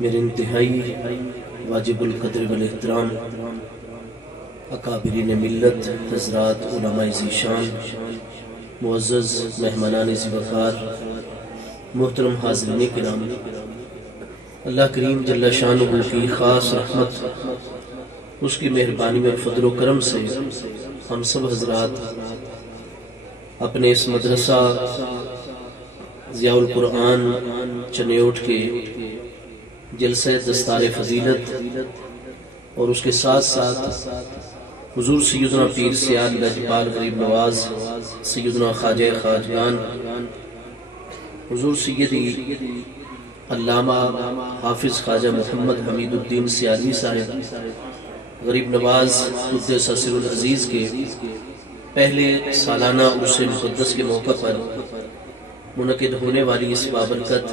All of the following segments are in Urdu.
میرے انتہائی واجب القدر والاحترام اکابرین ملت حضرات علماء ذیشان، معزز مہمانان ذی وقار، محترم حاضرین کرام، اللہ کریم جل شانہ کی خاص رحمت، اس کی مہربانی اور فضل و کرم سے ہم سب حضرات اپنے اس مدرسہ ضیاء القرآن چنیوٹ کے جلسہ دستار فضیلت اور اس کے ساتھ ساتھ حضور سیدنا پیر سیال لجپال غریب نواز سیدنا خواجہ خواجگان حضور سیدی علامہ حافظ خواجہ محمد حمید الدین سیالوی صاحب غریب نواز قدس سر العزیز کے پہلے سالانہ عرس مقدس کے موقع پر منعقد ہونے والی اس بابرکت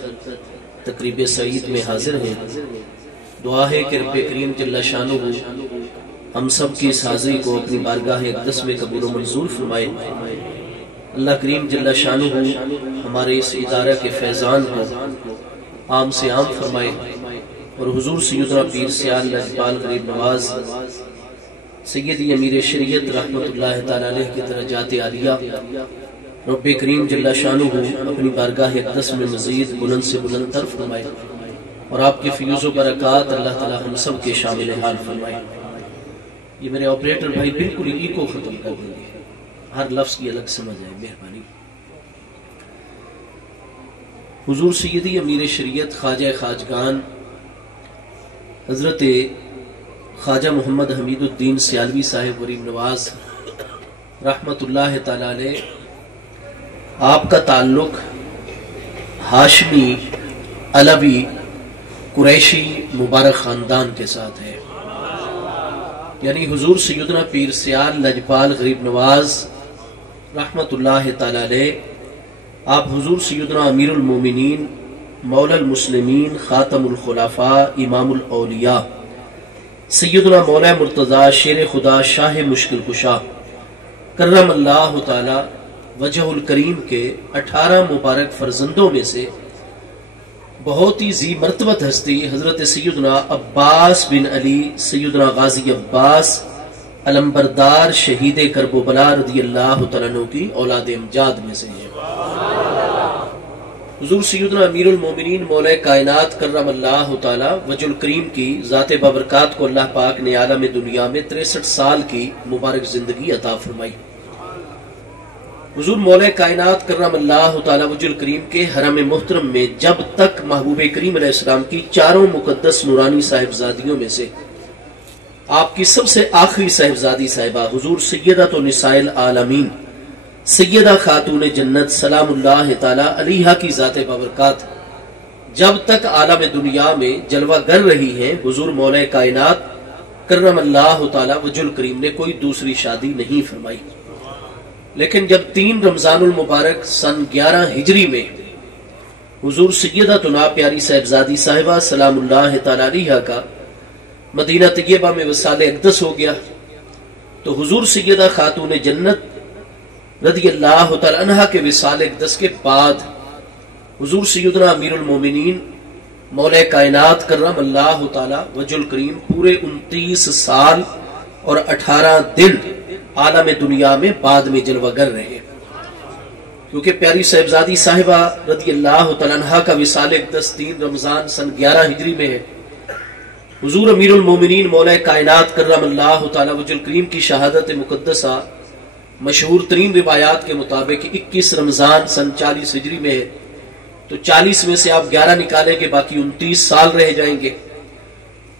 تقریب سعید میں حاضر ہیں۔ دعا ہے کہ رب کریم جل شانہ ہم سب کی اس حاضری کو اپنی بارگاہ اقدس میں قبول و منظور فرمائے۔ اللہ کریم جل شانہ ہمارے اس ادارہ کے فیضان کو عام سے عام فرمائے اور حضور سیدنا پیر سیال لجپال غریب نواز سیدی امیر شریعت رحمت اللہ تعالی علیہ کی درجات عالیہ رب کریم جل شانہ اپنی بارگاہ اقدس میں مزید بلند سے بلند تر فرمائے اور آپ کے فیوز و برکات اللہ تعالی ہم سب کے شامل حال فرمائے۔ یہ میرے آپریٹر بھائی بالکل ای کو ختم کر دیں گے، ہر لفظ کی الگ سمجھ آئے، مہربانی۔ حضور سیدی امیر شریعت خواجہ خواجگان حضرت خواجہ محمد حمید الدین سیالوی صاحب غریب نواز رحمت اللہ تعالی علیہ، آپ کا تعلق ہاشمی علوی قریشی مبارک خاندان کے ساتھ ہے، یعنی حضور سیدنا پیر سیال لجپال غریب نواز رحمت اللہ تعالی علیہ، آپ حضور سیدنا امیر المومنین مولا المسلمین خاتم الخلفاء امام الاولیاء سیدنا مولا مرتضی شیر خدا شاہ مشکل کشا کرم اللہ تعالی وجہ الکریم کے 18 مبارک فرزندوں میں سے بہت ہی ذی مرتبت ہستی حضرت سیدنا عباس بن علی سیدنا غازی عباس علمبردار شہید کرب و بلا رضی اللہ تعالیٰ عنہ کی اولاد امجاد میں سے ہیں۔ حضور سیدنا امیر المومنین مولا کائنات کرم اللہ تعالیٰ وجہ الکریم کی ذات بابرکات کو اللہ پاک نے عالم دنیا میں 63 سال کی مبارک زندگی عطا فرمائی۔ حضور مولا کائنات کرم اللہ تعالیٰ وجہ الکریم کے حرم محترم میں جب تک محبوب کریم علیہ السلام کی چاروں مقدس نورانی صاحبزادیوں میں سے آپ کی سب سے آخری صاحبزادی صاحبہ حضور سیدۃ نساء العالمین سیدہ خاتون جنت سلام اللہ تعالیٰ علیہا کی ذات بابرکات جب تک عالم دنیا میں جلوہ گر رہی ہیں، حضور مولا کائنات کرم اللہ تعالیٰ وجہ الکریم نے کوئی دوسری شادی نہیں فرمائی۔ لیکن جب 3 رمضان المبارک سن 11 ہجری میں حضور سیدتنا پیاری صاحبزادی صاحبہ سلام اللہ تعالی علیہا کا مدینہ طیبہ میں وصال اقدس ہو گیا تو حضور سیدہ خاتون جنت رضی اللہ تعالی عنہا کے وصال اقدس کے بعد حضور سیدنا امیر المومنین مولا کائنات کرم اللہ تعالی وجہ الکریم پورے 29 سال اور 18 دن عالم دنیا میں بعد میں جلوہ گر رہے، کیونکہ پیاری صاحبزادی صاحبہ رضی اللہ تعالیٰ عنہ کا وصال اقدس 3 رمضان سن 11 ہجری میں ہے۔ حضور امیر المومنین مولا کائنات کرم اللہ تعالیٰ وجہ الکریم کی شہادت مقدسہ مشہور ترین روایات کے مطابق 21 رمضان سن 40 ہجری میں ہے، تو 40 میں سے آپ 11 نکالیں گے، باقی 29 سال رہ جائیں گے۔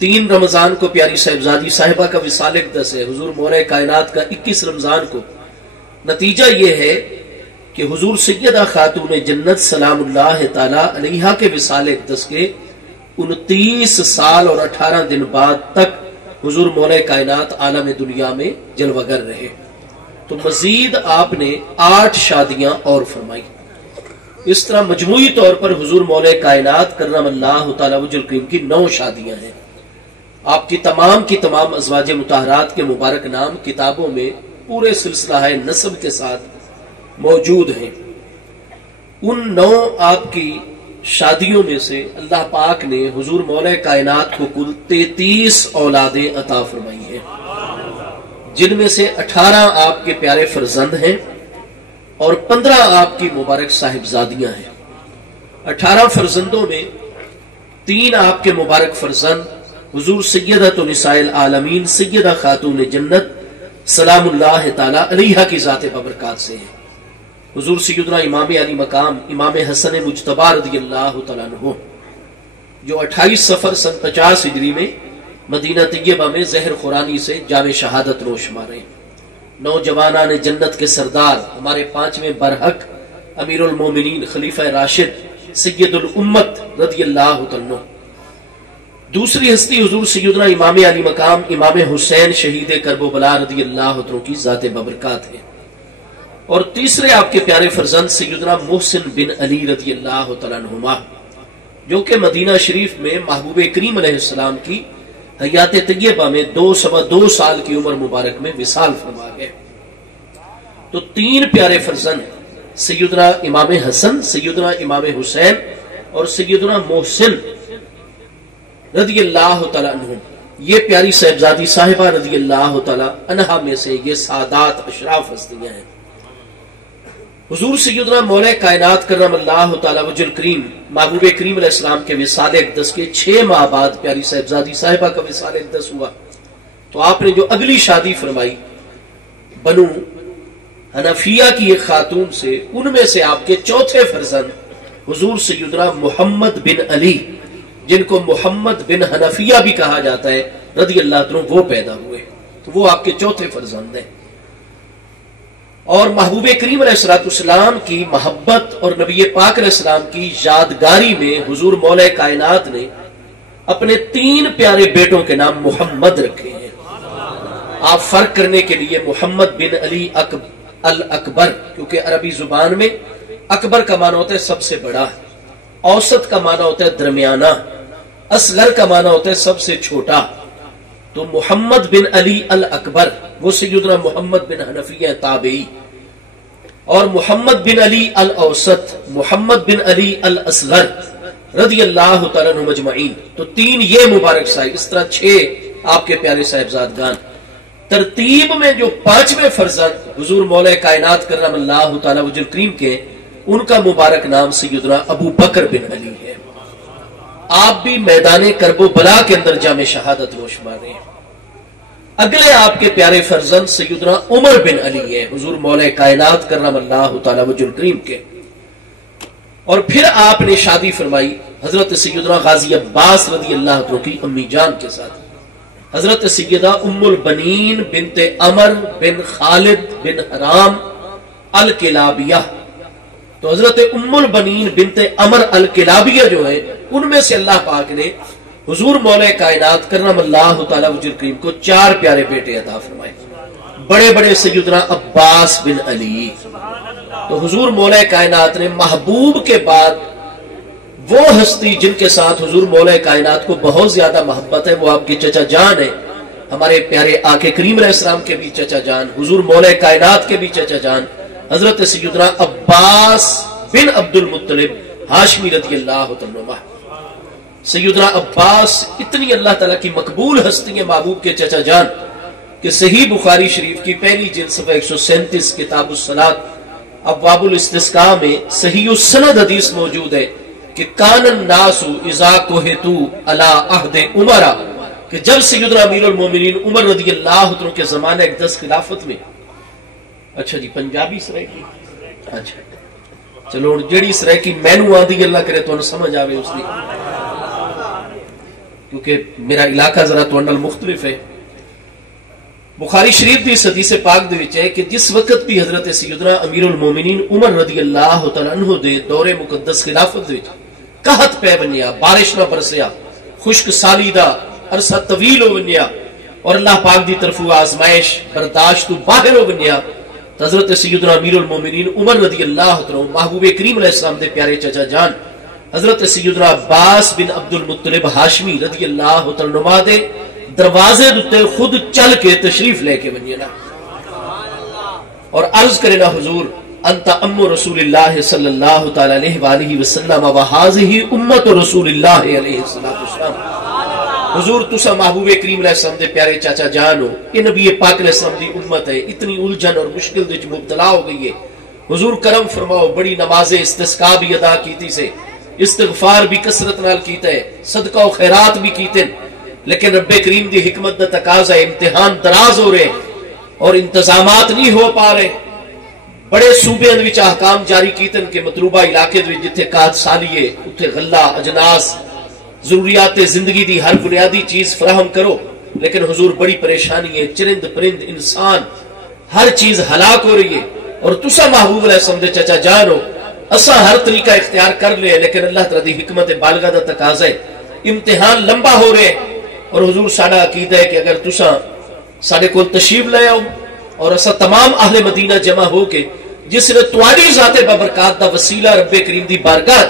3 رمضان کو پیاری صاحبزادی صاحبہ کا وصال اقدس ہے، حضور مولا کائنات کا 21 رمضان کو۔ نتیجہ یہ ہے کہ حضور سیدہ خاتون جنت سلام اللہ تعالی علیہا کے وصال اقدس کے 29 سال اور 18 دن بعد تک حضور مولا کائنات عالم دنیا میں جلوہ گر رہے، تو مزید آپ نے 8 شادیاں اور فرمائی۔ اس طرح مجموعی طور پر حضور مولا کائنات کرم اللہ تعالی وجہ الکریم کی 9 شادیاں ہیں۔ آپ کی تمام ازواج مطہرات کے مبارک نام کتابوں میں پورے سلسلہ نسب کے ساتھ موجود ہیں۔ ان 9 آپ کی شادیوں میں سے اللہ پاک نے حضور مولا کائنات کو کل 33 اولادیں عطا فرمائی ہیں، جن میں سے 18 آپ کے پیارے فرزند ہیں اور 15 آپ کی مبارک صاحبزادیاں ہیں۔ 18 فرزندوں میں 3 آپ کے مبارک فرزند حضور سیدۃ نساء العالمین سیدہ خاتون جنت سلام اللہ تعالی علیہا کی ذات بابرکات سے ہیں۔ حضور سیدنا امام علی مقام امام حسن مجتبی رضی اللہ تعالیٰ عنہ، جو 28 صفر سن 50 ہجری میں مدینہ طیبہ میں زہر خورانی سے جام شہادت نوش مارے، نوجوانان جنت کے سردار، ہمارے 5ویں برحق امیر المومنین خلیفہ راشد سید الامت رضی اللہ تعالیٰ۔ دوسری ہستی حضور سیدنا امام علی مقام امام حسین شہید کرب و بلا رضی اللہ عنہ کی ذات بابرکات ہے، اور تیسرے آپ کے پیارے فرزند سیدنا محسن بن علی رضی اللہ تعالیٰ عنہما، جو کہ مدینہ شریف میں محبوب کریم علیہ السلام کی حیات طیبہ میں 2 سال کی عمر مبارک میں وصال فرما گئے۔ تو 3 پیارے فرزند سیدنا امام حسن، سیدنا امام حسین اور سیدنا محسن رضی اللہ تعالیٰ عنہ، یہ پیاری صاحبزادی صاحبہ رضی اللہ تعالیٰ عنہا میں سے یہ سادات اشراف ہستیاں ہیں۔ حضور سیدنا مولا کائنات کرم اللہ تعالیٰ وجل کریم محبوب کریم علیہ السلام کے وصال اقدس کے 6 ماہ بعد پیاری صاحبزادی صاحبہ کا وصال اقدس ہوا، تو آپ نے جو اگلی شادی فرمائی بنو حنفیہ کی ایک خاتون سے، ان میں سے آپ کے چوتھے فرزند حضور سیدنا محمد بن علی، جن کو محمد بن حنفیہ بھی کہا جاتا ہے رضی اللہ عنہ، وہ پیدا ہوئے، تو وہ آپ کے چوتھے فرزند ہیں۔ اور محبوب کریم علیہ السلام کی محبت اور نبی پاک علیہ السلام کی یادگاری میں حضور مولا کائنات نے اپنے 3 پیارے بیٹوں کے نام محمد رکھے ہیں۔ آپ فرق کرنے کے لیے محمد بن علی الاکبر، کیونکہ عربی زبان میں اکبر کا معنی ہوتا ہے سب سے بڑا، اوسط کا معنی ہوتا ہے درمیانہ، اصغر کا معنی ہوتا ہے سب سے چھوٹا، تو محمد بن علی الاکبر وہ سیدنا محمد بن حنفیہ تابعی، اور محمد بن علی الاوسط، محمد بن علی الاصغر رضی اللہ تعالیٰ عنہ مجمعین، تو 3 یہ مبارک صاحب، اس طرح 6 آپ کے پیارے صاحبزادگان۔ ترتیب میں جو 5ویں فرزند حضور مولا کائنات کرم اللہ تعالیٰ وجل کریم کے، ان کا مبارک نام سیدنا ابو بکر بن علی ہے۔ آپ بھی میدان کرب و بلا کے اندر جام شہادت نوش مارے ہیں۔ اگلے آپ کے پیارے فرزند سیدنا عمر بن علی ہے، حضور مولا کائنات کرم اللہ تعالیٰ وجل کریم کے، اور پھر آپ نے شادی فرمائی حضرت سیدنا غازی عباس رضی اللہ عنہ کی امی جان کے ساتھ، حضرت سیدہ ام البنین بنت عمر بن خالد بن حرام الکلابیہ۔ تو حضرت ام البنین بنت عمر الکلابیہ جو ہے، ان میں سے اللہ پاک نے حضور مولا کائنات کرم اللہ تعالیٰ وجل کریم کو 4 پیارے بیٹے عطا فرمائے، بڑے بڑے سیدنا عباس بن علی۔ تو حضور مولا کائنات نے محبوب کے بعد وہ ہستی جن کے ساتھ حضور مولا کائنات کو بہت زیادہ محبت ہے، وہ آپ کے چچا جان ہیں، ہمارے پیارے آقا کریم علیہ السلام کے بھی چچا جان، حضور مولا کائنات کے بھی چچا جان، حضرت سیدنا عباس بن عبد المطلب ہاشمی رضی اللہ عنہ۔ سیدنا عباس اتنی اللہ تعالیٰ کی مقبول ہستی ہے محبوب کے چچا جان کہ صحیح بخاری شریف کی پہلی جلد صفحہ 137 کتاب الصلاۃ ابواب الاستسقاء میں صحیح السند حدیث موجود ہے کہ کان الناس اذا قحطوا علی عہد عمر، کہ جب سیدنا امیر المومنین عمر رضی اللہ عنہ کے زمانے اقدس خلافت میں، اچھا جی پنجابی سرائے کی، اچھا چلو جیڑی سرائے کی مینو آدھی اللہ کرے تو سمجھ آوے اس دی، کیونکہ میرا علاقہ ذرا تو مختلف ہے۔ بخاری شریف دی حدیث پاک دے وچ ہے کہ جس وقت بھی حضرت سیدنا امیر المومنین عمر رضی اللہ تعالیٰ عنہ دے دور مقدس خلافت دے وچ قحط پہ بنیا، بارش نہ برسیا، خشک سالی دا عرصہ طویل ہو بنیا، اور اللہ پاک دی طرف آزمائش برداشت تو باہر ہو بنیا، حضرت سیدنا امیر المومنین عمر رضی اللہ عنہ محبوب کریم علیہ السلام دے پیارے چچا جان حضرت سیدنا عباس بن عبد المطلب ہاشمی رضی اللہ عنہ دے دروازے دے خود چل کے تشریف لے کے بنیے نا، اور عرض کرے نا حضور انت ام رسول اللہ صلی اللہ تعالی علیہ وآلہ وسلم وہذہ امت رسول اللہ علیہ السلام. حضور تسا محبوب کریم علیہ السلام دے پیارے چاچا جان ہو. یہ نبی پاک علیہ السلام دی امت ہے, اتنی الجھن اور مشکل وچ مبتلا ہو گئی ہے. حضور کرم فرماؤ, بڑی نماز استسقاء بھی ادا کیتی سے, استغفار بھی کثرت نال کیتا ہے, صدقہ و خیرات بھی کیتے, لیکن رب کریم دی حکمت دا تقاضا ہے, امتحان دراز ہو رہے اور انتظامات نہیں ہو پا رہے. بڑے صوبے وچ احکام جاری کیتن کہ مطلوبہ علاقے وچ جتھے قحط سالی ہے اتھے غلہ, اجناس, ضروریات زندگی دی ہر بنیادی چیز فراہم کرو. لیکن حضور بڑی پریشانی ہے, چرند پرند انسان ہر چیز ہلاک ہو رہی ہے. اور تسا محبوب علیہ السلام دے چچا جان ہو, اسا ہر طریقہ اختیار کر لے, لیکن اللہ تعالی دی حکمت بالغہ دا تقاضا ہے, امتحان لمبا ہو رہے. اور حضور ساڈا عقیدہ ہے کہ اگر تسا ساڈے کول تشریف لے آؤ اور اسا تمام اہل مدینہ جمع ہو کے جس نے تواڈی ذات بابرکات دا وسیلہ رب کریم دی بارگاہ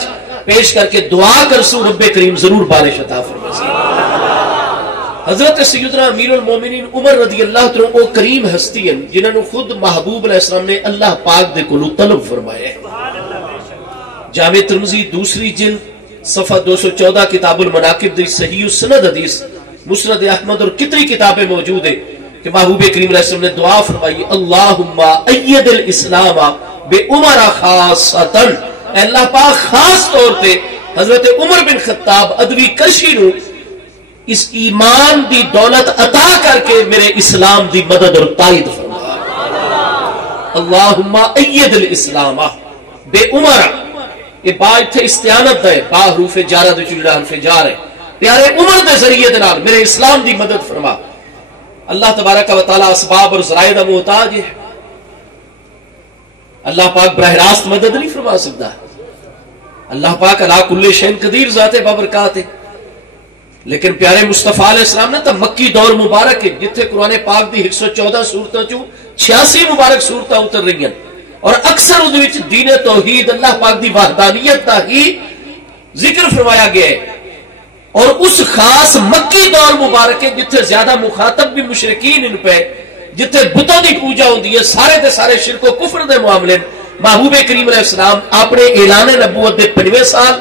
پیش کر کے دعا کرسو, رب کریم ضرور بارش عطا فرمائے. حضرت سیدنا امیر المومنین عمر رضی اللہ عنہ وہ کریم ہستی ہیں جنہوں نے خود محبوب علیہ السلام نے اللہ پاک دے کولو طلب فرمایا ہے. جامع ترمذی دوسری جلد صفحہ 214 کتاب المناقب دی صحیح السند حدیث, مسند احمد اور کتنی کتابیں موجود ہیں کہ محبوب کریم علیہ السلام نے دعا فرمائی, اللہم اید الاسلام بے عمر خاصتاً, اے اللہ پاک خاص طور پہ حضرت عمر بن خطاب ادوی کرشی نو اس ایمان دی دولت عطا کر کے میرے اسلام دی مدد اور تائید فرما. اللہم اید الاسلام بے عمر, یہ با اتھے استعانت ہے, با حروف جارہ دے چڑا حرف جار ہے, پیارے عمر دے ذریعے دے نال میرے اسلام دی مدد فرما. اللہ تبارک و تعالی اسباب اور ذرائع دا محتاج ہے, اللہ پاک براہ راست مدد نہیں فرما سکتا. اللہ پاک علی کل شیء قدیر ذات بابرکات ہے, لیکن پیارے مصطفیٰ علیہ السلام نے تو مکی دور مبارک ہے جتھے قرآن پاک دی 114 سورتاں چوں 86 مبارک سورتاں اتر رہی ہیں, اور اکثر اس وچ دین توحید اللہ پاک دی وحدانیت دا ہی ذکر فرمایا گیا ہے. اور اس خاص مکی دور مبارک ہے جتھے زیادہ مخاطب بھی مشرکین ان پہ, جتھے بتوں دی پوجا ہوندی ہے, سارے دے سارے شرک و کفر دے معاملے. محبوب کریم علیہ السلام اپنے اعلان نبوت دے 5ویں سال,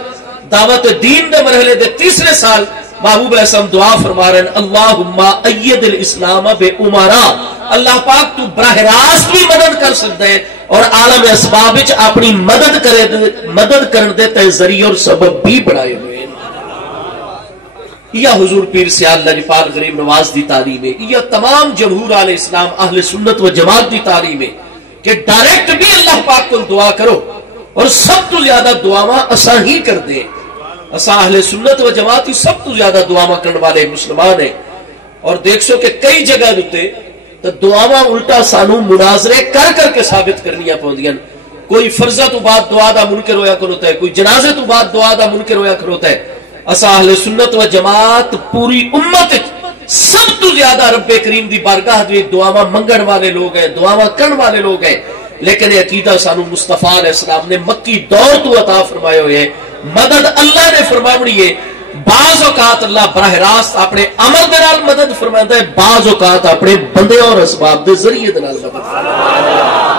دعوت دین دے مرحلے دے 3رے سال محبوب علیہ السلام دعا فرما رہے ہیں, اللہم اید الاسلام بے عمرہ, اللہ پاک تو براہ راست بھی مدد کر سکتے ہیں اور عالم اسباب وچ اپنی مدد کرن دے تے ذریعہ اور سبب بھی بنائے ہوئے. یا حضور پیر سیال لجپال غریب نواز دی تعلیم ہے, یا تمام جمہور اہل اسلام اہل سنت و جماعت دی تعلیم ہے کہ ڈائریکٹ بھی اللہ پاک کو دعا کرو, اور سب تو زیادہ دعاواں اساں ہی کر دیں. اساں اہل سنت و جماعت ہی سب تو زیادہ دعاواں کرنے والے مسلمان ہیں. اور دیکھ سو کہ کئی جگہ ہوتے تو دعاواں الٹا سانو مناظرے کر کر کے ثابت کرنیاں پوندیاں. کوئی فرضہ تو بعد دعا دا منکر ہویا کروتا ہے, کوئی جنازے تو بعد دعا دا منکر ہویا کروتا ہے. اسا اہل سنت و جماعت پوری امت سب تو زیادہ رب کریم دی بارگاہ دی دعاواں منگن والے لوگ ہیں, دعاواں کرن والے لوگ ہیں. لیکن یہ عقیدہ سانو مصطفیٰ علیہ السلام نے مکی دور تو عطا فرمائے ہوئے ہیں, مدد اللہ نے فرمائی ہے. بعض اوقات اللہ براہ راست اپنے امر دے نال مدد فرماتا ہے, بعض اوقات اپنے بندے اور اسباب دے ذریعے دے نال مدد فرماتا ہے.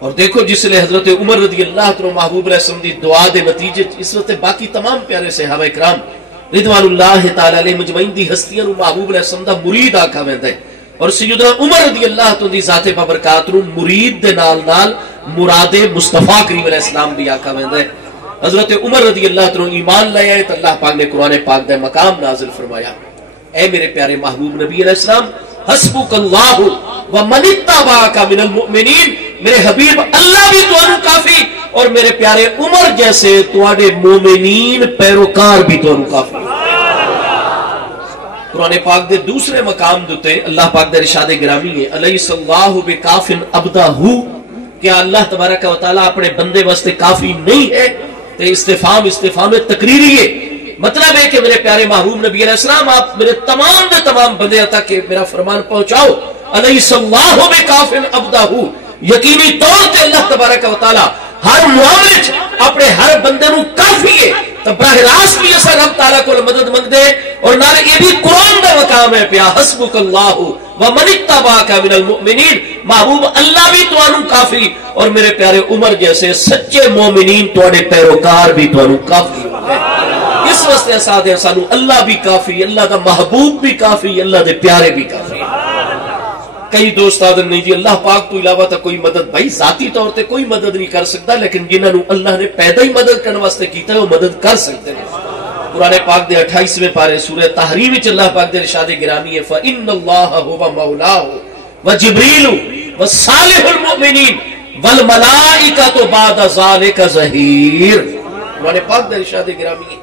اور دیکھو جس لئے حضرت عمر رضی اللہ عنہ محبوب علیہ السلام دی دعا دے نتیجے اس وقت باقی تمام پیارے صحابہ اکرام رضوان اللہ تعالی علیہ مجمعین دی ہستیاں نو محبوب علیہ السلام دا مرید آکھا ویندا ہے. اور سیدنا عمر رضی اللہ عنہ دی ذات بابرکات نو مرید دے نال نال مراد مصطفیٰ کریم علیہ السلام بھی آکھا ویندا ہے. حضرت عمر رضی اللہ عنہ ایمان لے آئے تو اللہ پاک نے قرآن پاک دا مقام نازل فرمایا, اے میرے پیارے محبوب نبی علیہ السلام, حسبک اللہ ومن اتبعک من المؤمنین, میرے حبیب اللہ بھی تو کافی اور میرے پیارے عمر جیسے تواڈے مومنین پیروکار بھی تو کافی. قرآن پاک دے دوسرے مقام دوتے اللہ پاک دے ارشاد گرامی ہے, الیس اللہ بکاف عبدہ, کیا اللہ تبارک و تعالیٰ اپنے بندے واسطے کافی نہیں ہے؟ تو استفہام تقریری ہے. مطلب ہے کہ میرے پیارے محبوب نبی علیہ السلام آپ میرے تمام بندے تک میرا فرمان پہنچاؤ. الیس اللہ بکاف عبدہ, یقینی طور سے اللہ تبارک و تعالیٰ ہر معاملے اپنے ہر بندے نو کافی ہے. تو براہ راست بھی اسا رب تعالیٰ کو مدد منگ دے اور نال یہ بھی قرآن دا مقام ہے پیا حسبک اللہ ومن اتبعک من المؤمنین محبوب اللہ بھی توانوں کافی اور میرے پیارے عمر جیسے سچے مومنین تواڈے پیروکار بھی توانوں کافی ہے اس واسطے اسا دے سانو اللہ بھی کافی اللہ دا محبوب بھی کافی اللہ دے پیارے بھی کافی کئی دوست آدم نہیں جی اللہ پاک تو علاوہ تا کوئی مدد بھائی ذاتی طور تے کوئی مدد نہیں کر سکتا لیکن جنہاں نو اللہ نے پیدا ہی مدد کرنے واسطے کیتا ہے وہ مدد کر سکتے ہیں قرآن پاک دے 28ویں پارے سورہ تحریم وچ اللہ پاک دے ارشاد گرامی ہے فإن اللہ هو مولاہ وجبریل وصالح المؤمنین والملائکۃ بعد ذلک ظہیر قرآن پاک دے ارشاد گرامی ہے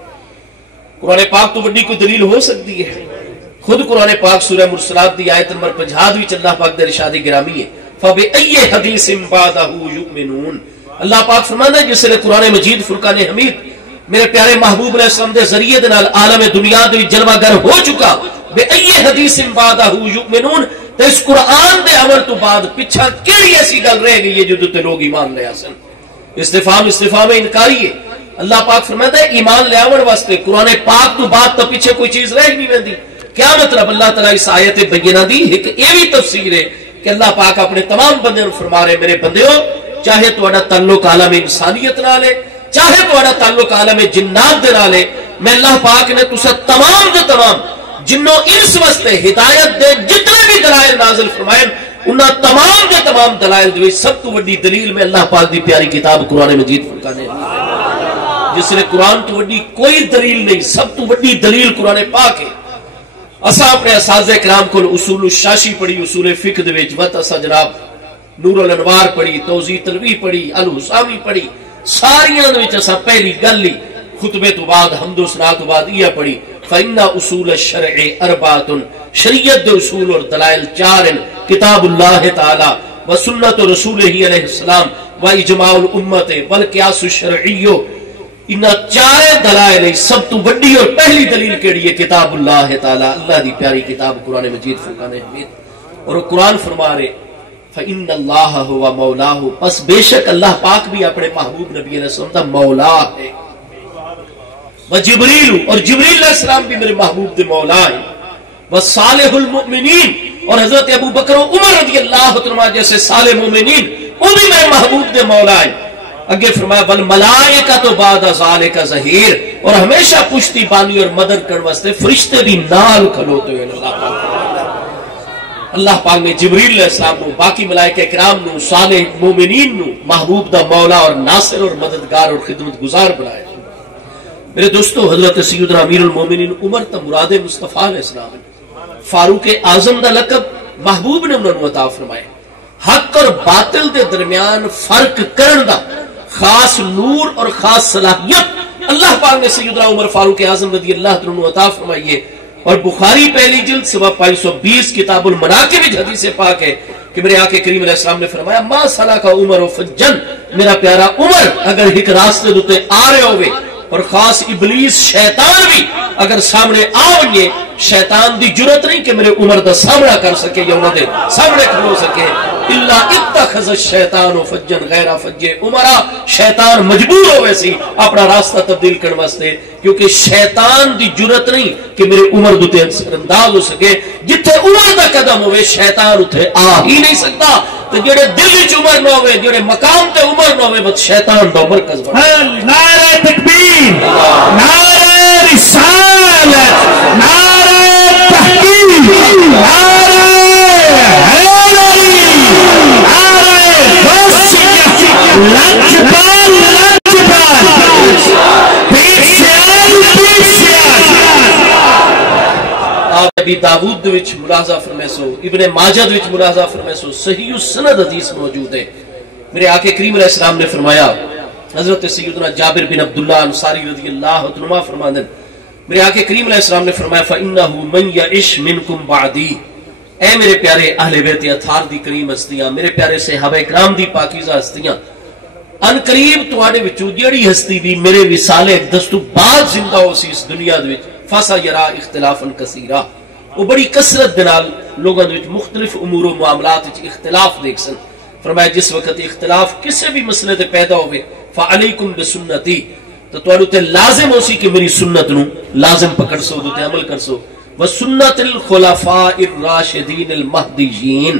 قرآن پاک تو بڑی کوئی دلیل ہو سکتی ہے خود قرآن پاک سورہ مرسلات دی آیت نمبر 50 وچ اللہ پاک دے ارشاد گرامی ہے فبأي حدیث بعدہ یؤمنون اللہ پاک فرماتا ہے جس نے قرآن مجید فرقان حمید میرے پیارے محبوب علیہ السلام دے ذریعے دے نال عالم دنیا دے جلوہ گر ہو چکا بأي حدیث بعدہ یؤمنون تے اس قرآن دے عمل تو بعد پیچھا کیڑی ایسی گل رہ گئی ہے جو تے لوگ ایمان لے آسن استفہام انکاری ہے اللہ پاک فرماتا ہے ایمان لے آون واسطے قرآن پاک تو بعد تو پیچھے کوئی چیز رہ نہیں ویندی کیا مطلب اللہ تعالیٰ اس آیت بینہ دی ایک یہ بھی تفسیر ہے کہ اللہ پاک اپنے تمام بندے فرما رہے میرے بندیو چاہے تہاڈا تعلق عالم انسانیت نال ہے چاہے تہاڈا تعلق عالم جنات دے نال ہے میں اللہ پاک نے تسا تمام دے تمام جنوں انس واسطے ہدایت دے جتنے بھی دلائل نازل فرمائے انہاں تمام دے تمام دلائل دے سب تو بڑی دلیل میں اللہ پاک دی پیاری کتاب قرآن مجید فرقان ہے جس نے قرآن تو بڑی کوئی دلیل نہیں سب تو بڑی دلیل قرآن پاک ہے اسا اپنے اساتذہ کرام کو اصول الشاشی پڑھی اصول فقہ دے وچ وت اسا جناب نور الانوار پڑھی توضیح تلوی پڑھی الحسامی پڑھی ساریاں دے وچ اسا پہلی گل ہی خطبے تو بعد حمد و ثنا تو بعد یہ پڑھی فإن اصول الشرع اربعۃ شریعت دے اصول اور دلائل چار ہیں کتاب اللہ تعالی و سنت رسولہ علیہ السلام و اجماع الامت والقیاس الشرعی ان چارے دلائل سب تو بڑی اور پہلی دلیل کیڑی ہے کتاب اللہ تعالی اللہ دی پیاری کتاب قرآن مجید فرقان حمید اور قرآن فرما رہے فإن اللہ ہوا مولا پس بے شک اللہ پاک بھی اپنے محبوب نبی علیہ السلام دا مولا ہے وجبریل اور جبریل علیہ السلام بھی میرے محبوب دے مولا ہے وصالح المؤمنین اور حضرت ابو بکر و عمر رضی اللہ عنہ جیسے صالح مومنین وہ بھی میرے محبوب دے مولا ہے اگے فرمایا والملائکۃ بعد ذالک ظہیر اور ہمیشہ پشتی بانی اور مدد کرنے واسطے فرشتے بھی نال کھلوتے ہوئے اللہ پاک نے جبریل علیہ السلام نو باقی ملائکہ کرام نو صالح مومنین نو محبوب دا مولا اور ناصر اور مددگار اور خدمت گزار بنایا میرے دوستو حضرت سیدنا امیر المومنین عمر تا مراد مصطفیٰ علیہ السلام فاروق اعظم دا لقب محبوب نے انہوں نے عطا فرمایا حق اور باطل دے درمیان فرق کرن دا خاص نور اور خاص صلاحیت اللہ پاک نے سیدنا عمر فاروق اعظم رضی اللہ عنہ عطا فرمائی ہے اور بخاری پہلی جلد صفحہ 520 کتاب المناقب میں حدیث پاک ہے کہ میرے آقا کریم علیہ السلام نے فرمایا ما سلک عمر فجن میرا پیارا عمر اگر ایک راستے دے آ رہے ہوئے اور خاص ابلیس شیطان بھی اگر سامنے آئے شیطان دی جرت نہیں کہ میرے عمر دا سامنا کر سکے یا انہوں دے سامنے کھلو سکے اللہ اتخذ الشیطان فجن غیر فج عمرہ شیطان مجبور ہو ویسی اپنا راستہ تبدیل کرنے واسطے کیونکہ شیطان دی جرت نہیں کہ میرے عمر دے اثر انداز ہو سکے جتھے عمر دا قدم ہوئے شیطان اتھے آ ہی نہیں سکتا تو جڑے دل وچ عمر نہ ہوئے جڑے مقام تے عمر نہ ہوئے بس شیطان دا مرکز بنے نعرہ تکبیر نعرہ رسالت نعرہ تحقیق نعرہ حیدری نعرہ غوثیہ لجبال آپ ابی داود وچ ملاحظہ فرمائے سو ابن ماجہ وچ ملاحظہ فرمائے سو صحیح السند حدیث موجود ہے میرے آقا کریم علیہ السلام نے فرمایا حضرت سیدنا جابر بن عبداللہ انصاری رضی اللہ عنہ فرماتے ہیں میرے آقا کریم علیہ السلام نے فرمایا فإنہ من یعش منکم بعدی اے میرے پیارے اہل بیت اطہار دی کریم ہستیاں میرے پیارے صحابہ کرام دی پاکیزہ ہستیاں ان قریب تواڈے وچوں جڑی ہستی بھی میرے وصال اقدس تو بعد زندہ ہو سی اس دنیا دے وچ فاسا یرا اختلافا کثیرا وہ بڑی کثرت دے نال لوگاں دے وچ مختلف امور و معاملات وچ اختلاف دیکھ سن فرمایا جس وقت اختلاف کسی بھی مسئلے تے پیدا ہوئے فعلیکم بسنتی تو تواڈے تے لازم ہوسی کہ میری سنت نو لازم پکڑ سو تے عمل کر سو وسنت الخلفاء الراشدین المہدیین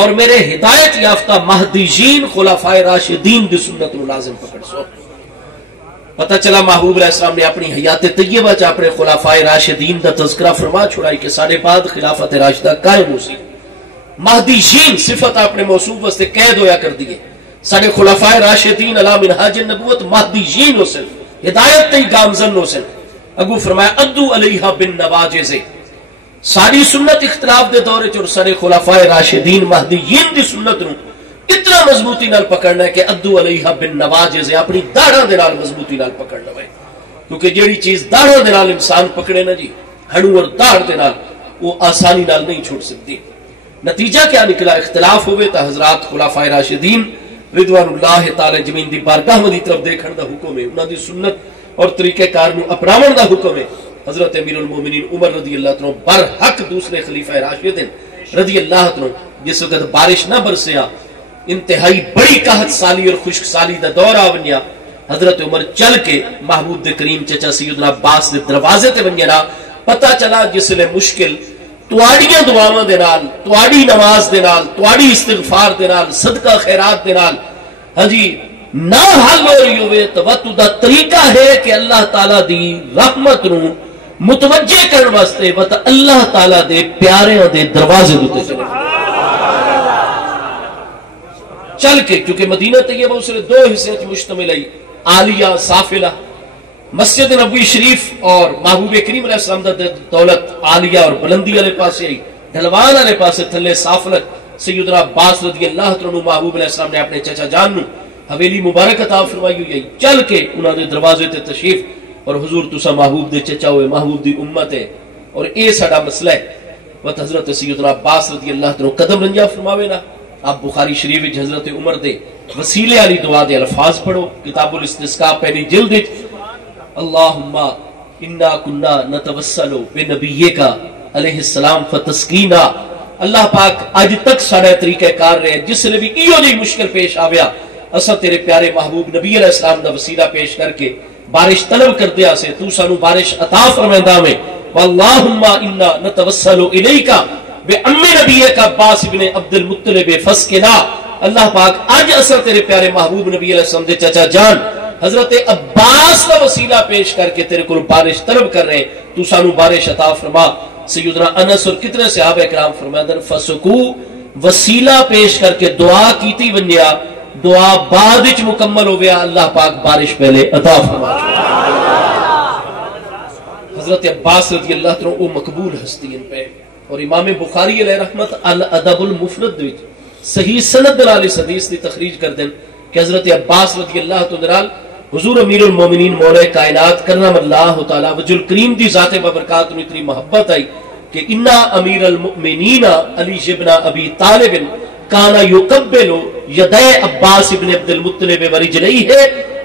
اور میرے ہدایت یافتہ مہدیین خلفاء راشدین دی سنت نو لازم پکڑ سو. پتہ چلا محبوب علیہ السلام نے اپنی حیات طیبہ چ اپنے خلفاء راشدین دا تذکرہ فرما چھڑائی کہ سارے بعد خلافت راشدہ قائم ہو سی. مہدیین صفت اپنے موصوف واسطے قید ہویا کر دیے. سارے خلفاء راشدین علی منہاج النبوت مہدیین ہو سن ہدایت تے گامزن ہو سن. اگو فرمایا ادو علیہا بالنواجز ساری سنت اختلاف دے دورے چ اور سارے خلفاء راشدین مہدیین دی سنت نو اتنا مضبوطی نال پکڑنا ہے کہ ادو علیہا بالنواجز اپنی داڑھاں دے نال مضبوطی نال پکڑنا ہے. کیونکہ جیڑی چیز داڑھاں دے نال انسان پکڑے نا جی ہڑو اور داڑھ دے نال وہ آسانی نال نہیں چھوڑ سکتی. نتیجہ کیا نکلا؟ اختلاف ہوئے تا حضرات خلفاء راشدین رضوان اللہ تعالی جمین دی بارگاہ دی طرف دیکھن دا حکم ہے. انہاں دی سنت اور طریقہ کار نو اپناون دا حکم ہے. حضرت امیر المومنین عمر رضی اللہ عنہ برحق دوسرے خلیفہ راشدین رضی اللہ عنہ جس وقت بارش نہ برسیا انتہائی بڑی قحط سالی اور خشک سالی دا دور آونیا حضرت عمر چل کے محبوب دے کریم چچا سیدنا عباس دے دروازے تے ونجنا. پتہ چلا جس لے مشکل تواڑیاں دعاواں دے نال تواڑی نماز دے نال تواڑی استغفار دے نال صدقہ خیرات دے نال ہاں جی نہ حل ہو رہی ہوئے تو وقت دا طریقہ ہے کہ اللہ تعالیٰ دی رحمت نو متوجہ کرن واسطے وقت اللہ تعالیٰ دے پیاریاں دے دروازے دوتے چلے چل کے. کیونکہ مدینہ طیبہ اسے دو حصے مشتمل ہے عالیہ سافلہ. مسجد نبوی شریف اور محبوب کریم علیہ السلام دا دولت عالیہ اور بلندی والے پاسے آئی ڈھلوان والے پاسے تھلے سافلت. سیدنا عباس رضی اللہ عنہ محبوب علیہ السلام نے اپنے چچا جان نو حویلی مبارک عطا فرمائی ہوئی. چل کے انہاں دے دروازے تے تشریف اور حضور تسا محبوب دے چچا ہوئے محبوب دی امت ہے اور اے ساڈا مسئلہ ہے. وقت حضرت سیدنا عباس رضی اللہ عنہ قدم رنجا فرماوے نا. آپ بخاری شریف وچ حضرت عمر دے وسیلے والی دعا دے الفاظ پڑھو. کتاب الاستسقاء پہلی جلد وچ اللہم انا کنا نتوسل بنبیک علیہ السلام فتسقینا. اللہ پاک اج تک سارے طریقہ کار رہے جس نے بھی ایو جی مشکل پیش آویا اسا تیرے پیارے محبوب نبی علیہ السلام دا وسیلہ پیش کر کے بارش طلب کر دیا سے تو سانو بارش عطا فرمائندا میں. واللہم انا نتوسل الیک بأم نبیک عباس بن عبد المطلب فسقنا. اللہ پاک اج اسا تیرے پیارے محبوب نبی علیہ السلام دے چچا جان حضرت عباس کا وسیلہ پیش کر کے تیرے کو بارش طلب کر رہے ہیں تو سانو بارش عطا فرما. سیدنا انس اور کتنے صحابہ کرام فرماتے ہیں فسقو وسیلہ پیش کر کے دعا کیتی ونیا دعا بعد وچ مکمل ہو گیا اللہ پاک بارش پہلے عطا فرما. حضرت عباس رضی اللہ عنہ وہ مقبول ہستی ان پہ. اور امام بخاری علیہ رحمت الادب المفرد وچ صحیح سند نال اس حدیث دی تخریج کر دین کہ حضرت عباس رضی اللہ عنہ حضور امیر المومنین مولا کائنات کرم اللہ تعالی وجل کریم دی ذات ببرکات میں اتنی محبت آئی کہ انا امیر المؤمنین علی ابن ابی طالب کانا یقبل یدی عباس ابن عبد المطلب ورجلیہ.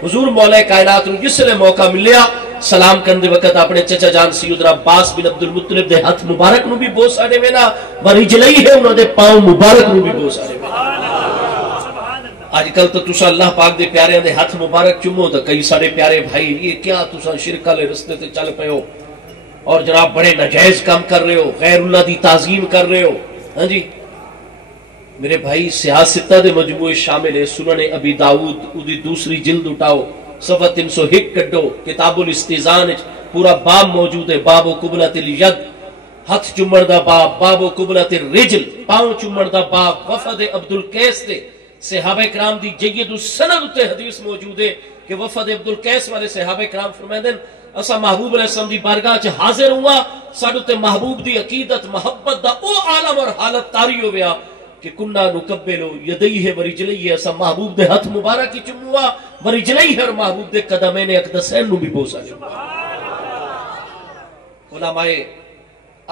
حضور مولا کائنات نے جس نے موقع ملیا سلام کرنے وقت اپنے چچا جان سیدنا عباس بن عبد المطلب دے ہاتھ مبارک نو بھی بوسا دے وینا ورجلیہ انہاں دے پاؤں مبارک نو بھی بوسا دے وینا. آج کل تو تسا اللہ پاک دے پیارے دے ہاتھ مبارک چمو تو کئی سارے پیارے بھائی یہ کیا تسا شرک والے رستے تے چل پے ہو اور جناب بڑے ناجائز کام کر رہے ہو غیر اللہ دی تعظیم کر رہے ہو. ہاں جی میرے بھائی سیاستہ دے مجموعے شامل ہے سنن ابی داؤد اودی دوسری جلد اٹھاؤ صفحہ 301 کڈو کتاب الاستئذان پورا باب موجود ہے. باب قبلۃ الید ہاتھ چومن دا باب باب قبلۃ الرجل پاؤں چومن دا باب وفد عبد القیس دے صحابہ کرام دی جید السند تے حدیث موجود ہے کہ وفد عبد القیس والے صحابہ کرام فرماندے اسا محبوب علیہ السلام دی بارگاہ چ حاضر ہوا ساڈے تے محبوب دی عقیدت محبت دا او عالم اور حالت طاری ہو گیا کہ کنا نقبلو یدیہ ورجلیہ اسا محبوب دے ہاتھ مبارک کی چموا ورجلیہ اور محبوب دے قدمین اقدسین نو بھی بوسا. علماء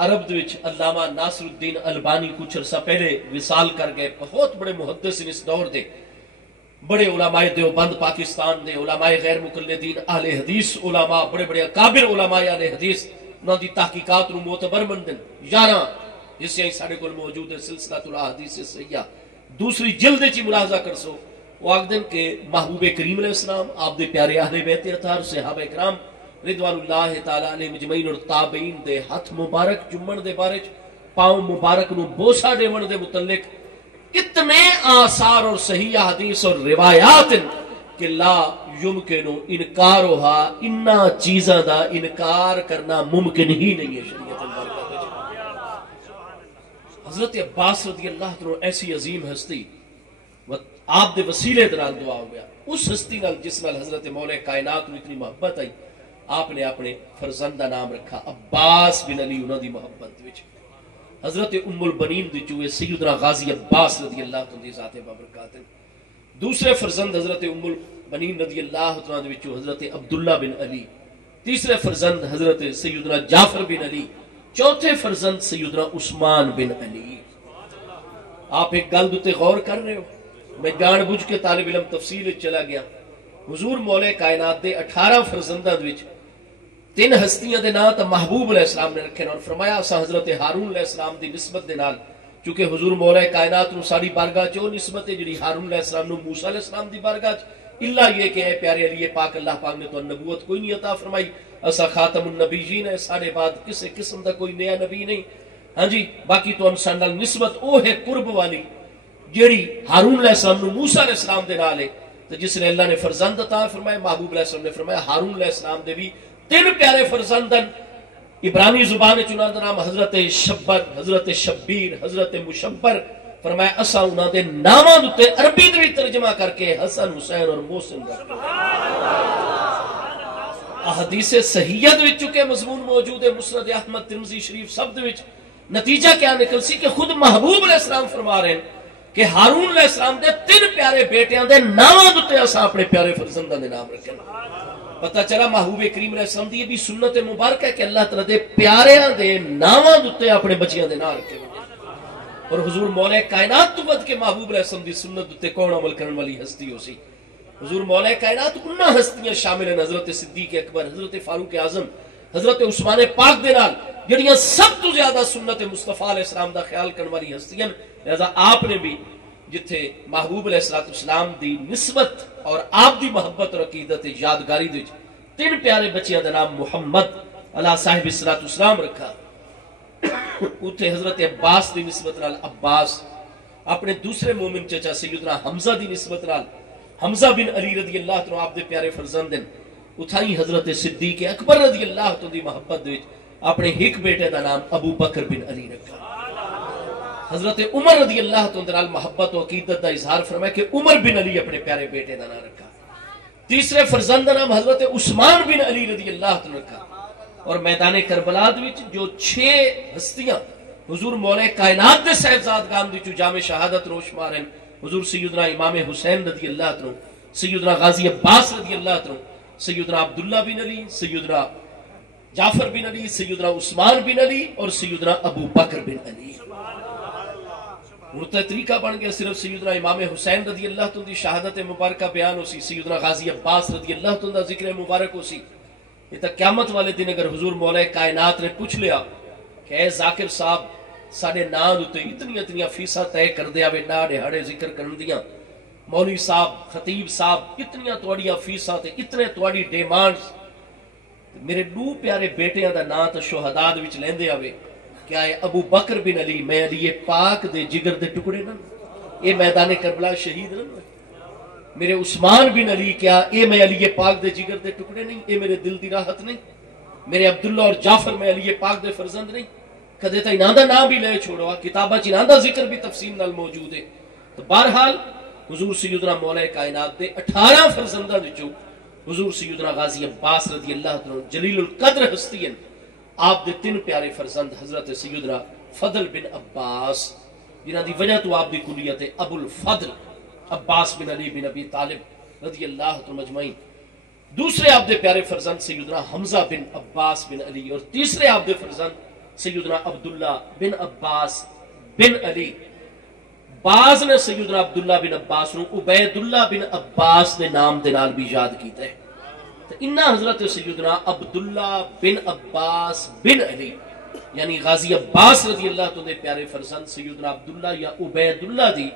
عرب وچ علامہ ناصر الدین البانی کچھ عرصہ پہلے وصال کر گئے. بہت بڑے محدث اس دور دے بڑے علماء دیوبند پاکستان دے علماء غیر مقلدین اہل حدیث علماء بڑے بڑے اکابر علماء اہل حدیث انہاں دی تحقیقات نو معتبر مندن 11 جس سے سارے کول موجود ہے سلسلہ الاحادیث صحیحہ دوسری جلد وچ ملاحظہ کر سو وہ آگدن کہ محبوب کریم علیہ السلام آپ دے پیارے اہل بیت اطہار صحابہ کرام رضوان اللہ تعالی علیہ مجمعین اور تابعین دے ہاتھ مبارک جمن دے بارے پاؤں مبارک نو بوسا دیون دے متعلق اتنے آثار اور صحیح حدیث اور روایات کہ لا یمکن انکار ہوا انہا چیزاں دا انکار کرنا ممکن ہی نہیں ہے شریعت المبارکہ۔ حضرت عباس رضی اللہ عنہ ایسی عظیم ہستی آپ دے وسیلے دران دعا ہو گیا، اس ہستی نال جس نال حضرت مولا کائنات نو اتنی محبت آئی، آپ نے اپنے فرزند دا نام رکھا عباس بن علی، انہاں دی محبت وچ حضرت ام البنین دی چوئے سیدنا غازی عباس رضی اللہ عنہ دی ذات بابرکات۔ دوسرے فرزند حضرت ام البنین رضی اللہ عنہ دی وچوں حضرت عبداللہ بن علی، تیسرے فرزند حضرت سیدنا جعفر بن علی، چوتھے فرزند سیدنا عثمان بن علی۔ آپ ایک گل دوتے غور کر رہے ہو، میں جان بوجھ کے طالب علم تفصیل چلا گیا۔ حضور مولا کائنات دے 18 فرزنداں وچ 3 ہستیاں دے نام تے محبوب علیہ السلام نے رکھے اور فرمایا اسا حضرت ہارون علیہ السلام دی نسبت دے نال، چونکہ حضور مولا کائنات نو ساری بارگاہ چ نسبت ہے جڑی ہارون علیہ السلام نو موسی علیہ السلام دی بارگاہ چ، الا یہ کہ اے پیارے علی پاک اللہ پاک نے تو نبوت کوئی نہیں عطا فرمائی، اسا خاتم النبیین ہے، سارے بعد کسے قسم دا کوئی نیا نبی نہیں۔ ہاں جی، باقی تو انسان نال نسبت او ہے قرب والی جیڑی ہارون علیہ السلام نو موسی علیہ السلام دے نال ہے، تو جس نے اللہ نے فرزند عطا فرمایا، محبوب علیہ السلام نے فرمایا ہارون علیہ السلام دے بھی 3 پیارے فرزندن، عبرانی زبان چنان دا نام حضرت شبر، حضرت شبیر، حضرت مشبر، فرمایا اسا انہاں دے ناماں دے عربی دے ترجمہ کر کے حسن حسین اور محسن رکھ احادیث صحیحت وچ چکے مضمون موجود ہے، مسند احمد ترمذی شریف سب دے وچ۔ نتیجہ کیا نکل سی کہ خود محبوب علیہ السلام فرما رہے ہیں کہ ہارون علیہ السلام دے 3 پیارے بیٹیاں دے ناماں دے اسا اپنے پیارے فرزنداں دے نام رکھے۔ پتہ چلا محبوب کریم علیہ السلام دی یہ بھی سنت مبارک ہے کہ اللہ تعالیٰ دے پیاریاں دے ناماں دے اپنے بچیاں دے نام رکھے ہوئے، اور حضور مولا کائنات تو ود کے محبوب علیہ السلام دی سنت تے کون عمل کرن والی ہستی ہو سی؟ حضور مولا کائنات انہاں ہستیاں شامل ہیں حضرت صدیق اکبر، حضرت فاروق اعظم، حضرت عثمان پاک دے نال جڑیاں سب تو زیادہ سنت مصطفیٰ علیہ السلام دا خیال کرن والی ہستیاں، لہذا آپ نے بھی جتھے محبوب علیہ السلام دی نسبت اور آپ دی محبت اور عقیدت یادگاری دے 3 پیارے بچیاں دا نام محمد علیہ صاحب السلام رکھا۔ اتھے حضرت عباس دی نسبت نال عباس، اپنے دوسرے مومن چچا سیدنا حمزہ دی نسبت نال حمزہ بن علی رضی اللہ عنہ آپ دے پیارے فرزند ہیں، اتھائی حضرت صدیق اکبر رضی اللہ عنہ دی محبت دے اپنے ایک بیٹے دا نام ابو بکر بن علی رکھا۔ حضرت عمر رضی اللہ عنہ محبت و عقیدت دا اظہار فرمایا کہ عمر بن علی اپنے پیارے بیٹے دا نام رکھا۔ تیسرے فرزند دا نام حضرت عثمان بن علی رضی اللہ عنہ رکھا۔ اور میدان کربلا وچ جو 6 ہستیاں حضور مولا کائنات دے صاحبزادگان دی جامع شہادت نو شمار ہیں، حضور سیدنا امام حسین رضی اللہ عنہ، سیدنا غازی عباس رضی اللہ عنہ، سیدنا عبداللہ بن علی، سیدنا جعفر بن علی، سیدنا عثمان بن علی اور سیدنا ابو بکر بن علی۔ مرتبہ طریقہ بن گیا صرف سیدنا امام حسین رضی اللہ عنہ دی شہادت مبارکہ بیان ہو سی، سیدنا غازی عباس رضی اللہ عنہ دا ذکر مبارک ہو سی۔ یہ تک قیامت والے دن اگر حضور مولا کائنات نے پوچھ لیا کہ اے ذاکر صاحب ساڑے نام تے اتنی فیسا طے کر دیا وے نہ دہاڑے ذکر کرن دیاں، مولوی صاحب خطیب صاحب اتنی تواڈیاں فیسا تے اتنے تواڈی ڈیمانڈز، میرے 2 پیارے بیٹیاں دا نام تے شہداء وچ لیندے آوے، کیا ہے ابو بکر بن علی میں علی پاک دے جگر دے ٹکڑے نہ اے میدان کربلا شہید نہ، میرے عثمان بن علی کیا اے میں علی پاک دے جگر دے ٹکڑے نہیں، اے میرے دل دی راحت نہیں، میرے عبداللہ اور جعفر میں علی پاک دے فرزند نہیں، کدے تا انہاں دا نام بھی لے چھوڑو، کتابہ چ انہاں دا ذکر بھی تفصیل نال موجود ہے۔ تو بہرحال حضور سیدنا مولا کائنات دے 18 فرزنداں وچوں حضور سیدنا غازی عباس رضی اللہ عنہ جلیل القدر ہستی ہیں، آپ دے 3 پیارے فرزند حضرت سیدنا فضل بن عباس جنہاں دی وجہ تو آپ دی کلیت ہے ابو الفضل عباس بن علی بن ابی طالب رضی اللہ عنہ مجمعین۔ دوسرے آپ دے پیارے فرزند سیدنا حمزہ بن عباس بن علی، اور تیسرے آپ دے فرزند سیدنا عبداللہ بن عباس بن علی۔ بعض نے سیدنا عبداللہ بن عباس نو عبیداللہ بن عباس دے نام دے نال بھی یاد کیتا ہے۔ تو انہاں حضرت سیدنا عبداللہ بن عباس بن علی یعنی غازی عباس رضی اللہ عنہ دے پیارے فرزند سیدنا عبداللہ یا عبیداللہ دی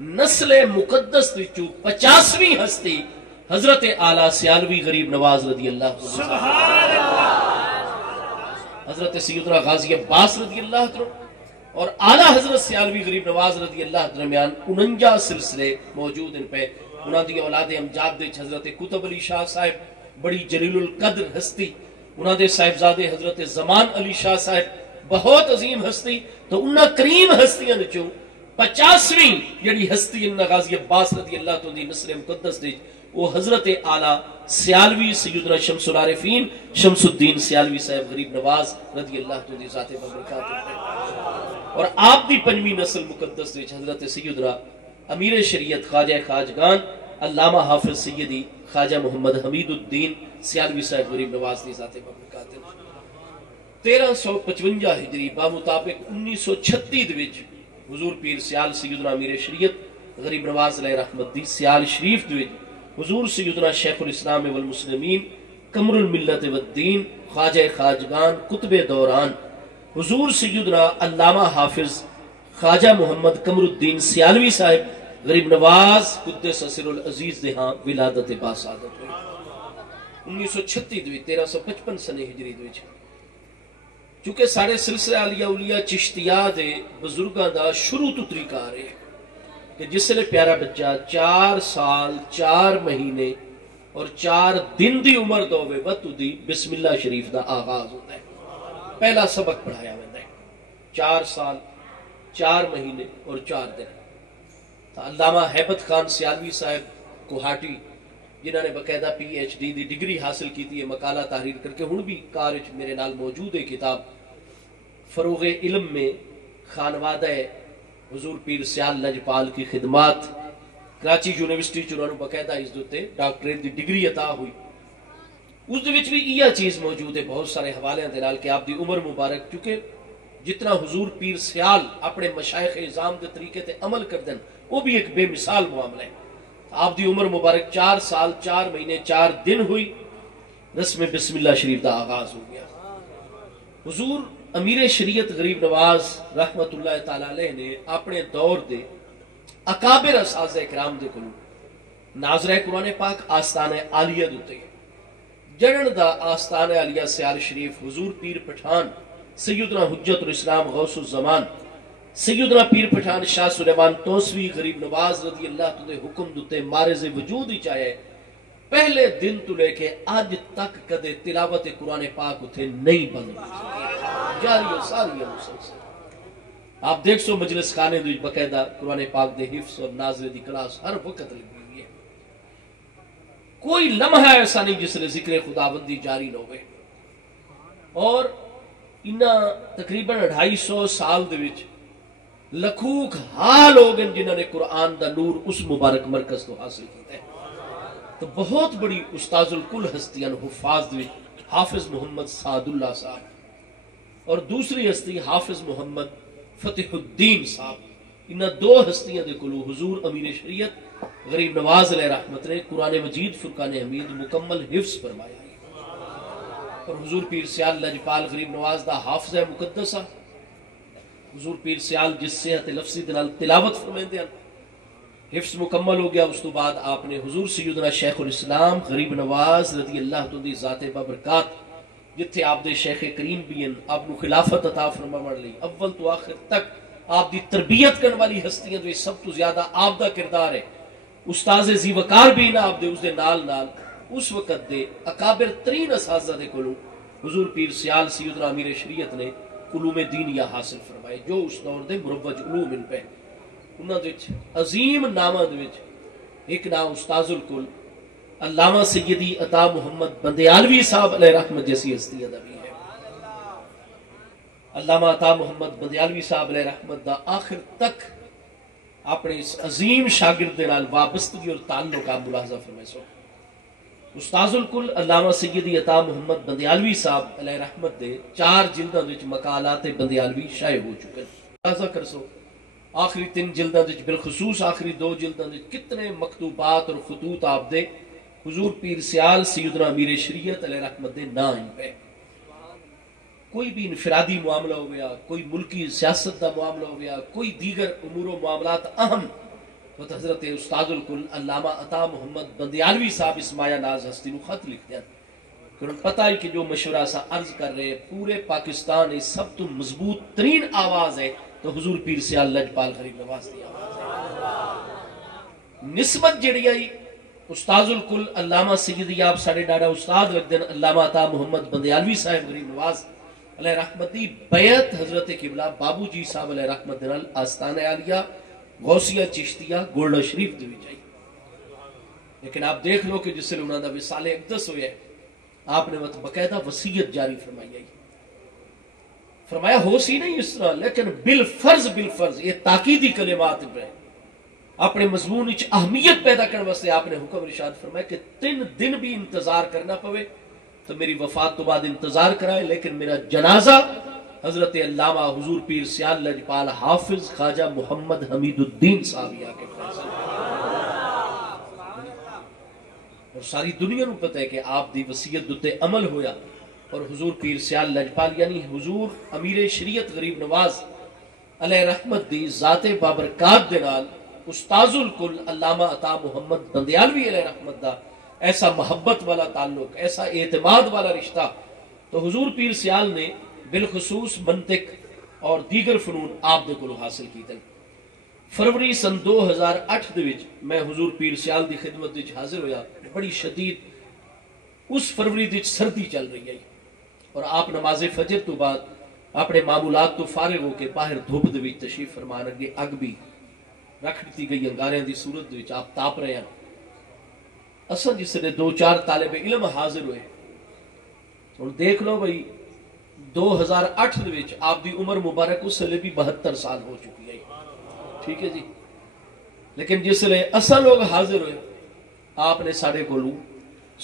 نسل مقدس وچوں 50ویں ہستی حضرت اعلیٰ سیالوی غریب نواز رضی اللہ عنہ، سبحان اللہ، حضرت سیدنا غازی عباس رضی اللہ عنہ اور اعلیٰ حضرت سیالوی غریب نواز رضی اللہ عنہ درمیان 49 سلسلے موجود ان پہ. انہاں دی اولاد امجاد وچ حضرت قطب علی شاہ صاحب بڑی جلیل القدر ہستی، انہاں دے صاحبزادے حضرت زمان علی شاہ صاحب بہت عظیم ہستی. تو انہاں کریم ہستیاں وچوں 50ویں جڑی ہستی ان غازی عباس رضی اللہ عنہ دی نسل مقدس دی وہ حضرت اعلیٰ سیالوی سیدنا شمس العارفین شمس الدین سیالوی صاحب غریب نواز رضی اللہ عنہ دی ذات بابرکات ہے. اور آپ دی 5ویں نسل مقدس وچ حضرت سیدنا امیر شریعت خواجہ خواجگان علامہ حافظ سیدی خواجہ محمد حمید الدین سیالوی صاحب غریب نواز دی ذات بابرکات ہے. 1355 ہجری بمطابق 1936 وچ حضور پیر سیال سیدنا امیر شریعت غریب نواز علیہ رحمت دی سیال شریف وچ حضور سیدنا شیخ الاسلام والمسلمین قمر الملت والدین خواجہ خواجگان قطب دوران حضور سیدنا علامہ حافظ خواجہ محمد قمر الدین سیالوی صاحب غریب نواز قدس سر العزیز دے ہاں ولادت باسعادت ہوئی 1936 1355 سنے ہجری وچ. چونکہ سارے سلسلہ علیہ اولیاء چشتیہ دے بزرگاں دا شروع تو طریقہ آ رہے ہیں کہ جس لئے پیارا بچہ 4 سال 4 مہینے اور 4 دن دی عمر دوے وقت دی بسم اللہ شریف دا آغاز ہوتا ہے. پہلا سبق پڑھایا ہوتا ہے 4 سال 4 مہینے اور 4 دن. علامہ ہیبت خان سیالوی صاحب کوہاٹی جنہوں نے باقاعدہ پی ایچ ڈی دی ڈگری حاصل کی تھی، مقالہ تحریر کر کے ہن بھی کار میرے نال موجود ہے کتاب فروغ علم میں خانوادہ حضور پیر سیال لجپال کی خدمات. کراچی یونیورسٹی چنہوں نے باقاعدہ اس دوتے ڈاکٹریٹ دی ڈگری عطا ہوئی. اس دے وچ بھی یہ چیز موجود ہے بہت سارے حوالے دے نال کہ آپ دی عمر مبارک چونکہ جتنا حضور پیر سیال اپنے مشائخ اعظام دے طریقے تے عمل کر دیں وہ بھی ایک بے مثال معاملہ ہے. آپ دی عمر مبارک 4 سال 4 مہینے 4 دن ہوئی، رسم بسم اللہ شریف دا آغاز ہو گیا. حضور امیر شریعت غریب نواز رحمت اللہ تعالی علیہ نے اپنے دور دے اکابر اساتذہ کرام دے کولوں ناظرہ قرآن پاک آستانہ عالیہ دوتے جڑن دا آستانہ عالیہ سیال شریف حضور پیر پٹھان سیدنا حجت الاسلام غوث الزمان سیدنا پیر پٹھان شاہ سلیمان توسوی غریب نواز رضی اللہ عنہ دے حکم دوتے مارز وجود ہی چاہے پہلے دن تو لے کے آج تک کدے تلاوت قرآن پاک اتھے نہیں بند جاری و ساری ہے مسلسل. آپ دیکھ سو مجلس خانے دوج باقاعدہ قرآن پاک دے حفظ اور ناظر دی کلاس ہر وقت لگی ہوئی ہے. کوئی لمحہ ایسا نہیں جس نے ذکر خداوندی جاری نہ ہوئے. اور انہاں تقریباً 250 سال دے وچ لکھوک حال ہو گئے جنہوں نے قرآن دا نور اس مبارک مرکز تو حاصل کیتا ہے. تو بہت بڑی استاذ الکل ہستیاں حفاظ دے حافظ محمد سعد اللہ صاحب اور دوسری ہستی حافظ محمد فتح الدین صاحب. انہاں 2 ہستیاں دے کولوں حضور امیر شریعت غریب نواز علیہ رحمت نے قرآن مجید فرقان حمید مکمل حفظ فرمایا ہے. اور حضور پیر سیال لجپال غریب نواز دا حافظ مقدسہ حضور پیر سیال جس صحت لفظی دنال تلاوت فرمیندے ہیں حفظ مکمل ہو گیا. اس تو بعد آپ نے حضور سیدنا شیخ الاسلام غریب نواز رضی اللہ عنہ دی ذات بابرکات جتھے آپ دے شیخ کریم بھی ہیں آپ نو خلافت عطا فرماون لئی اول تو آخر تک آپ دی تربیت کرنے والی ہستیاں جو سب تو زیادہ آپ دا کردار ہے. استاذ زی وقار بھی نہ آپ دے اس دے نال نال اس وقت دے اکابر ترین اساتذہ دے کولوں حضور پیر سیال سیدنا امیر شریعت نے علوم دینیہ حاصل فرمائے جو اس دور دے مروج علوم ان پہ. انہاں دے عظیم نامہ دے وچ ایک نام استاذ الکل علامہ سیدی عطا محمد بندیالوی صاحب علیہ رحمت جیسی ہستیاں دا بھی ہے. علامہ عطا محمد بندیالوی صاحب علیہ رحمت دا آخر تک اپنے اس عظیم شاگرد دے نال وابستگی اور تعلق آپ ملاحظہ فرمائے سو. استاذ الکل علامہ سیدی عطا محمد بندیالوی صاحب علیہ رحمت دے 4 جلداں وچ مقالات بندیالوی شائع ہو چکے ہیں. ملاحظہ کر سو آخری 3 جلداں وچ بالخصوص آخری 2 جلداں وچ کتنے مکتوبات اور خطوط آپ دے حضور پیر سیال سیدنا امیر شریعت علیہ رحمت دے نا ان پہ. کوئی بھی انفرادی معاملہ ہو گیا، کوئی ملکی سیاست دا معاملہ ہو گیا، کوئی دیگر امور و معاملات اہم تو حضرت استاد الکل علامہ عطا محمد بندیالوی صاحب اس مایا ناز ہستی نو خط لکھ دیا کہ انہوں پتہ ہی کہ جو مشورہ سا عرض کر رہے پورے پاکستان اس سب تو مضبوط ترین آواز ہے تو حضور پیر سیال لجپال غریب نواز دی آواز ہے. نسبت جڑی آئی استاد الکل علامہ سیدی آپ ساڑھے ڈاڑا استاد لگدن علامہ عطا محمد بندیالوی صاحب غریب نواز علیہ رحمتی بیعت حضرت قبلہ بابو جی صاحب علیہ رحمت دنال آستان عالیہ غوثیہ چشتیہ گولڈا شریف دی جائی. لیکن آپ دیکھ لو کہ جس سے انہوں نے وصال اقدس ہوئے آپ نے باقاعدہ وصیت جاری فرمائی آئی. فرمایا ہو سی نہیں اس طرح لیکن بالفرض یہ تاکیدی کلمات پہ اپنے مضمون وچ اہمیت پیدا کرنے واسطے آپ نے حکم ارشاد فرمایا کہ 3 دن بھی انتظار کرنا پوے تو میری وفات تو بعد انتظار کرائے لیکن میرا جنازہ حضرت علامہ حضور پیر سیال لجپال حافظ خواجہ محمد حمید الدین صاحب آ کے فیصلہ. اور ساری دنیا نو پتہ ہے کہ آپ دی وصیت دتے عمل ہویا اور حضور پیر سیال لجپال یعنی حضور امیر شریعت غریب نواز علیہ رحمت دی ذات بابرکات دے نال استاذ الکل علامہ عطا محمد بندیالوی علیہ رحمت دا ایسا محبت والا تعلق ایسا اعتماد والا رشتہ تو حضور پیر سیال نے بالخصوص منطق اور دیگر فنون آپ دے کولو حاصل کیتے. فروری سن 2008 دے وچ میں حضور پیر سیال دی خدمت وچ حاضر ہویا. بڑی شدید اس فروری دی سردی چل رہی ہے اور آپ نماز فجر تو بعد اپنے معمولات تو فارغ ہو کے باہر دھوپ دے وچ تشریف فرمان اگے اگ بھی رکھ دیتی گئی انگاریاں دی صورت دے وچ آپ تاپ رہے ہیں. اصل جس نے 2-4 طالب علم حاضر ہوئے اور دیکھ لو بھئی 2008 دے وچ آپ دی عمر مبارک اس لئے بھی 72 سال ہو چکی ہے. ٹھیک ہے جی. لیکن جس لئے اصل لوگ حاضر ہوئے آپ نے سارے کولوں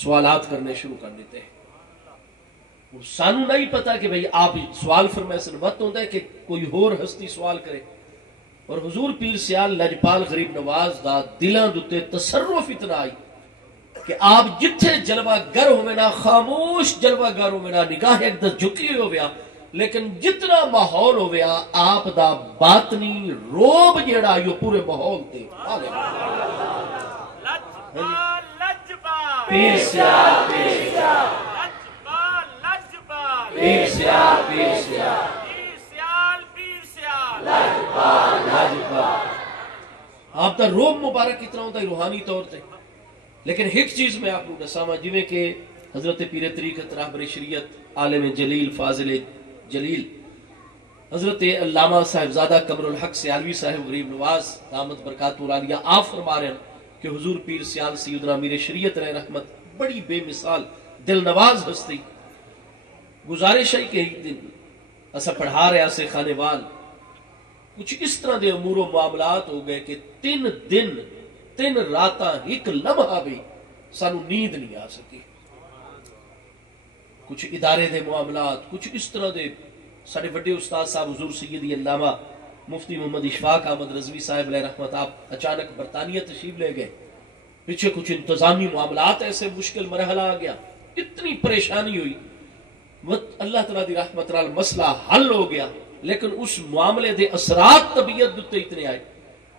سوالات کرنے شروع کر دیتے ہیں. سانو نہیں پتا کہ بھئی آپ سوال فرمائے سن وقت ہوتا ہے کہ کوئی اور ہستی سوال کرے اور حضور پیر سیال لجپال غریب نواز دا دلان دوتے تصرف اتنا آئی کہ آپ جتھے جلوہ گر ہوئے نا خاموش جلوہ گر ہوئے نا نگاہ ایک دس جھکی ہوئے ہو لیکن جتنا ماحول ہوئے آپ دا باطنی روب جیڑا یہ پورے ماحول تے پیر سیال پیر سیال پیر سیال آپ دا روب مبارک اتنا ہوتا ہے روحانی طور تے. لیکن ایک چیز میں آپ کو دساواں جویں کہ حضرت پیر طریقت راہبر شریعت عالم جلیل فاضل جلیل حضرت علامہ صاحبزادہ قمر الحق سیالوی صاحب غریب نواز دامت برکات العالیہ آپ فرما رہے ہیں کہ حضور پیر سیال سیدنا امیر شریعت علیہ رحمت بڑی بے مثال دل نواز ہستی. گزارش ہے کہ ایک دن اسا پڑھا رہا سے خانے وال کچھ اس طرح دے امور و معاملات ہو گئے کہ 3 دن 3 راتاں ایک لمحہ بھی سانو نیند نہیں آ سکی. کچھ ادارے دے معاملات کچھ اس طرح دے سارے بڑے استاد صاحب حضور سیدی علامہ مفتی محمد اشفاق احمد رضوی صاحب علیہ رحمت آپ اچانک برطانیہ تشریف لے گئے. پیچھے کچھ انتظامی معاملات ایسے مشکل مرحلہ آ گیا اتنی پریشانی ہوئی اللہ تعالیٰ دی رحمت نال مسئلہ حل ہو گیا. لیکن اس معاملے دے اثرات طبیعت دے اتنے آئے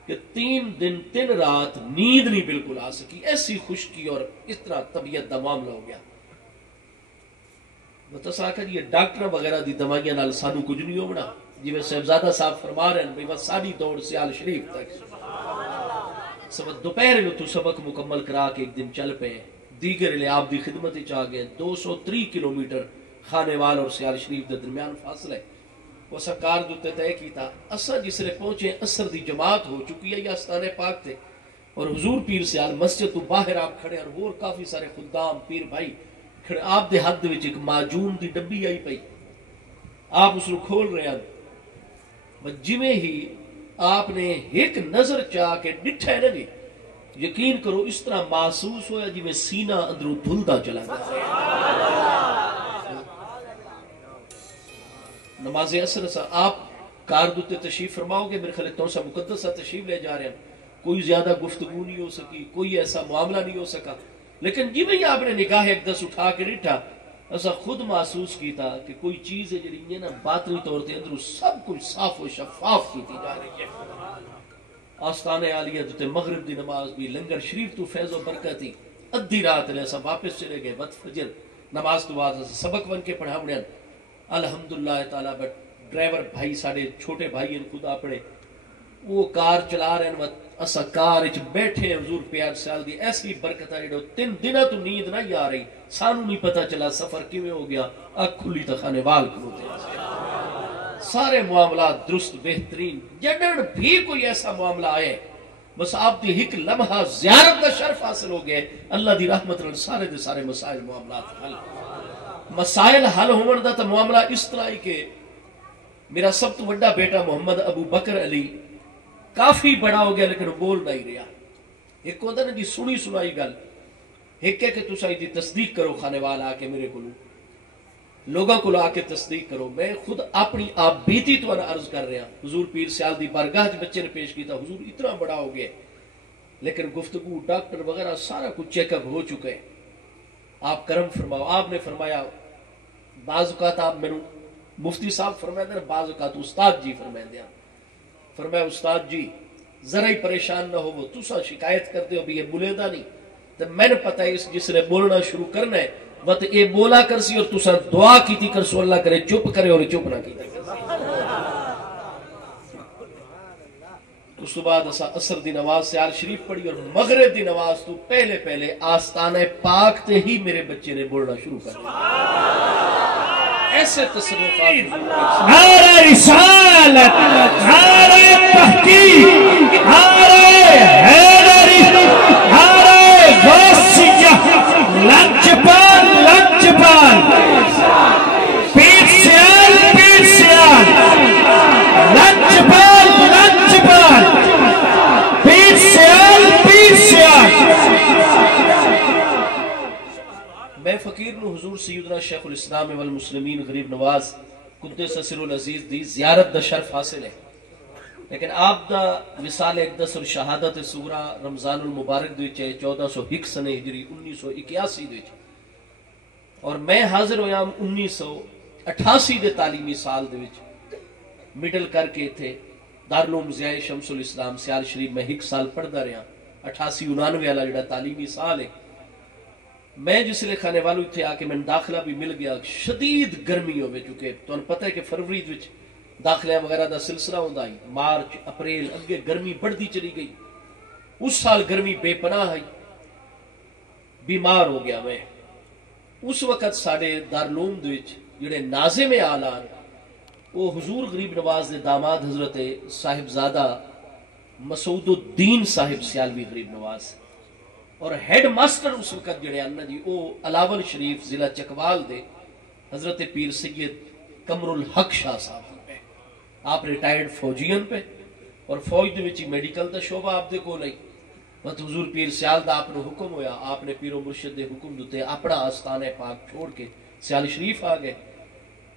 کہ 3 دن 3 رات نیند نہیں بالکل آ سکی. ایسی خشکی اور اس طرح طبیعت دا معاملہ ہو گیا. بتسا کہ یہ ڈاکٹر وغیرہ دی دوائیاں نال سانو کچھ نہیں ہونا جی میں صاحبزادہ صاحب فرما رہے ہیں بھئی بس ساری دوڑ سیال شریف تک سبق دوپہر میں تو سبق مکمل کرا کے ایک دن چل پے دیگر لے آپ دی خدمت چاہ گئے. 203 کلومیٹر خانے وال اور سیال شریف دے درمیان فاصلہ ہے. وہ سرکار دوتے طے کیتا اثر جس نے پہنچے اثر دی جماعت ہو چکی ہے یا آستانے پاک تھے اور حضور پیر سیال مسجد تو باہر آپ کھڑے اور کافی سارے خدام پیر بھائی کھڑے. آپ دے حد وچ ایک معجون دی ڈبی آئی پئی آپ اس کو کھول رہے ہیں جویں ہی آپ نے ایک نظر چاہ کے ڈٹھا ہے نا یقین کرو اس طرح محسوس ہوا جی میں سینہ اندروں دھلتا چلا گیا. نماز اثر آپ کار دوتے تشریف فرماؤ گے میرے خیال سے مقدس تشریف لے جا رہے ہیں. کوئی زیادہ گفتگو نہیں ہو سکی کوئی ایسا معاملہ نہیں ہو سکا. لیکن جی میں آپ نے نگاہ ایک دس اٹھا کے ڈٹھا ایسا خود محسوس کی تھا کہ کوئی چیز ہے جی نا باطنی طور تے اندروں سب کچھ صاف و شفاف کی جا رہی ہے. آستانے عالیہ تے مغرب دی نماز بھی لنگر شریف تو فیض و برکت ہی ادھی رات لے سا واپس چلے گئے وقت فجر نماز تو بعد سبق ون کے پڑھا بڑھن الحمدللہ تعالی بٹ ڈرائیور بھائی ساڑے چھوٹے بھائی ان خدا پڑے وہ کار چلا رہے ہیں اسا کار اچ بیٹھے حضور پیار سال دی ایسی برکت ہے 3 دنوں تو نیند نہ آ رہی سانو نہیں پتہ چلا سفر کیویں ہو گیا اکھ کھلی تو خانے وال کھلوتے سارے معاملات درست بہترین جڑن بھی کوئی ایسا معاملہ آئے بس آپ دی ایک لمحہ زیارت دا شرف حاصل ہو گئے اللہ دی رحمت نال سارے دے سارے مسائل معاملات حل مسائل حل ہون دا تا معاملہ اس طرح ہی کہ میرا سب تو بڑا بیٹا محمد ابو بکر علی کافی بڑا ہو گیا لیکن بول نہیں رہا ایک ہوتا نا جی سنی سنائی گل ایک ہے کہ تساں دی تصدیق کرو خانے والا آ کے میرے کو لوگوں کو آ کے تصدیق کرو میں خود اپنی آپ بیتی تو عرض کر رہا حضور پیر سیال دی بارگاہ بچے نے پیش کیتا حضور اتنا بڑا ہو گیا لیکن گفتگو ڈاکٹر وغیرہ سارا کچھ چیک اپ ہو چکا ہے آپ کرم فرماؤ آپ نے فرمایا بعض اوقات آپ میں مفتی صاحب فرمائے دیں بعض اوقات استاد جی فرمائے دیں فرمایا استاد جی ذرا ہی پریشان نہ ہو وہ تسا شکایت کرتے ہو بھی یہ بولے دا نہیں تو میں نے پتہ ہے جس نے بولنا شروع کرنا ہے وقت یہ بولا کر سی اور تسا دعا کیتی کر سو اللہ کرے چپ کرے اور چپ نہ کیتا اس بعد اثر دی نماز سیال شریف پڑھی اور مغرب دی نماز تو پہلے آستانہ پاک تے ہی میرے بچے نے بولنا شروع کر دیا ایسے تصرفات نعرہ رسالت نعرہ تحقیق نعرہ حیدری نعرہ غوثیہ لنچپال پیر سیال لنچپال پیر سیال میں فقیر نو حضور سیدنا شیخ الاسلام والمسلمین غریب نواز قدس سر العزیز دی زیارت دا شرف حاصل ہے لیکن آپ دا وصال اقدس اور شہادت صغرا رمضان المبارک دے 1401 سنے ہجری 1981 دے اور میں حاضر ہویا 1988 دے تعلیمی سال دے وچ مڈل کر کے تھے دارالعلوم ضیاء شمس الاسلام سیال شریف میں 1 سال پڑھدا رہا 88-99 والا جڑا تعلیمی سال ہے میں جس لئے کھانے والوں تھے آکے میں داخلہ بھی مل گیا شدید گرمی ہوئے چکے تو انہوں پتہ ہے کہ فروری وچ داخلہ وغیرہ دا سلسلہ ہوندہ ہی مارچ اپریل اگے گرمی بڑھتی چلی گئی اس سال گرمی بے پناہ ہے بیمار ہو گیا میں اس وقت ساڑھے دارالعلوم وچ جڑے ناظم اعلان وہ حضور غریب نواز دے داماد حضرت صاحبزادہ مسعود الدین صاحب سیالوی غریب نواز اور ہیڈ ماسٹر اس وقت جڑے آنا جی وہ علاول شریف ضلع چکوال دے حضرت پیر سید قمر الحق شاہ صاحب پہ آپ ریٹائرڈ فوجین پہ اور فوج دے وچ میڈیکل دا شعبہ آپ دے کو لئی بس حضور پیر سیال دا آپ نے حکم ہویا آپ نے پیر و مرشد دے حکم دوتے اپنا آستانہ پاک چھوڑ کے سیال شریف آ گئے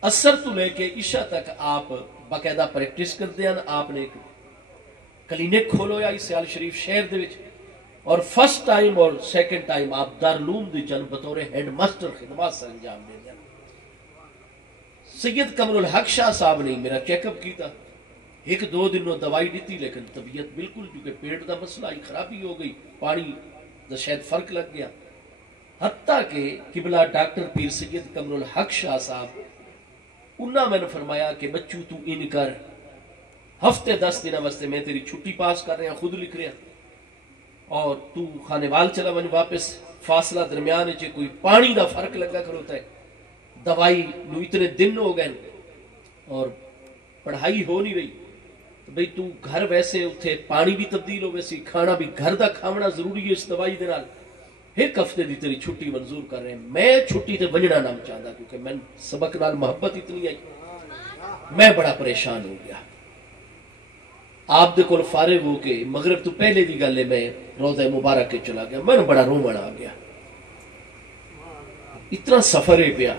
اثر تو لے کے عشاء تک آپ باقاعدہ پریکٹس کرتے ہیں آپ نے ایک کلینک کھولو یا سیال شریف شہر دے وچ اور فرسٹ ٹائم اور سیکنڈ ٹائم آپ دارالعلوم دی جن بطور ہیڈ ماسٹر خدمات سے انجام دے دیا سید قمر الحق شاہ صاحب نے میرا چیک اپ کیتا 1-2 دنوں دوائی دیتی لیکن طبیعت بالکل کیونکہ پیٹ دا مسئلہ ہی خرابی ہو گئی پانی دا شاید فرق لگ گیا حتیٰ کہ قبلہ ڈاکٹر پیر سید قمر الحق شاہ صاحب انہاں میں نے فرمایا کہ بچو تو ان کر ہفتے 10 دن واسطے میں تیری چھٹی پاس کر رہے ہیں خود لکھ رہے ہیں اور تو خانے وال چلا ون واپس فاصلہ درمیان ہے کوئی پانی دا فرق لگا کر ہوتا ہے دوائی نو اتنے دن ہو گئے اور پڑھائی ہو نہیں رہی تو بھئی تو گھر ویسے اتھے پانی بھی تبدیل ہو ویسی کھانا بھی گھر دا کھانا ضروری ہے اس دوائی دے نال 1 ہفتے دی تیری چھٹی منظور کر رہے ہیں میں چھٹی تے ونجنا نہ چاہتا کیونکہ میں سبق نال محبت اتنی آئی میں بڑا پریشان ہو گیا آپ دے کول فارغ ہو کے مغرب تو پہلے دی گل ہے میں روضہ مبارک کے چلا گیا میں بڑا رومن آ گیا اتنا سفر ہے پیا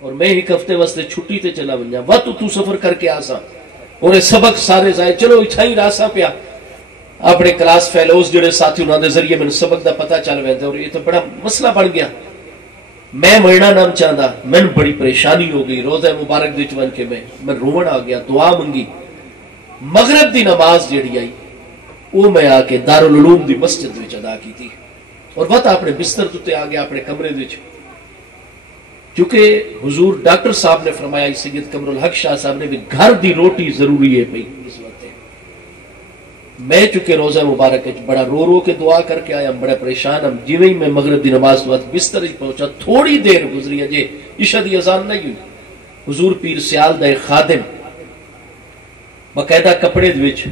اور میں 1 ہفتے واسطے چھٹی تے چلا ونجا وقت تو سفر کر کے آسا اور سبق سارے ضائع چلو اچھائی راسا پیا اپنے کلاس فیلوز جڑے ساتھی انہوں نے ذریعے میں سبق دا پتہ چل ویندا اور یہ تو بڑا مسئلہ بن گیا میں مرنا نہ چاہتا میں بڑی پریشانی ہو گئی روضہ مبارک دے چون کے میں رومن آ گیا دعا منگی مغرب دی نماز جڑی آئی وہ میں آ کے دارالعلوم دی مسجد وچ ادا کی تھی اور وقت اپنے بستر تے آ گیا اپنے کمرے وچ کیونکہ حضور ڈاکٹر صاحب نے فرمایا سید قمر الحق شاہ صاحب نے بھی گھر دی روٹی ضروری ہے بھائی اس وقت میں چونکہ روزہ مبارک بڑا رو رو کے دعا کر کے آیا بڑا پریشان ہم جی میں مغرب دی نماز وقت بستر پہنچا تھوڑی دیر گزری ہے جی عشاء دی اذان نہیں ہوئی حضور پیر سیال دا ایک خادم باقاعدہ کپڑے وچ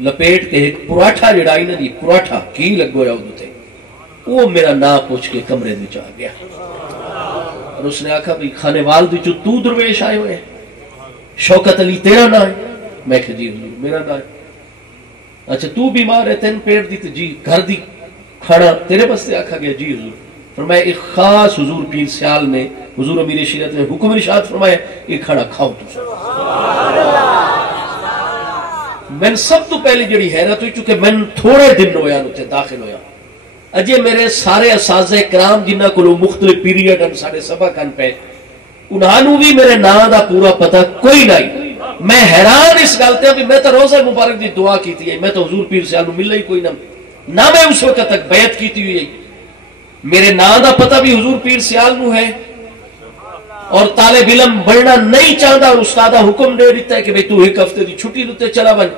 لپیٹ کے ایک پراٹھا جڑا نا جی پراٹھا کی لگو ہے ادھر وہ میرا نام پوچھ کے کمرے وچ آ گیا اور اس نے آکھا بھی کھانے وال دی تو درویش آئے ہوئے شوکت علی تیرا نام ہے میں کہ جی حضور میرا نام ہے اچھا تو بیمار ہے تین پیٹ دی تو جی گھر دی کھانا تیرے بس سے آکھا گیا جی حضور فرمایا ایک خاص حضور پیر سیال نے حضور امیر شریعت نے حکم ارشاد فرمایا یہ کھانا کھاؤ تو میں سب تو پہلے جڑی حیرت ہوئی چونکہ میں تھوڑے دن ہویا نوتے داخل ہویا اجے میرے سارے اساتذہ کرام جنہ کو مختلف پیریڈ ان سارے سبق ان پہ انہوں بھی میرے نام دا پورا پتہ کوئی نہیں میں حیران اس گلتے ہیں میں تو روزہ مبارک دی دعا کی تھی میں تو حضور پیر سیال نو مل ہی کوئی نہ میں اس وقت تک بیعت کی تھی میرے نام دا پتہ بھی حضور پیر سیال نو ہے اور طالب علم بڑھنا نہیں چاہتا اور استادہ حکم دے دیتا ہے کہ بھئی تو ایک ہفتے دی چھٹی دیتے چلا بن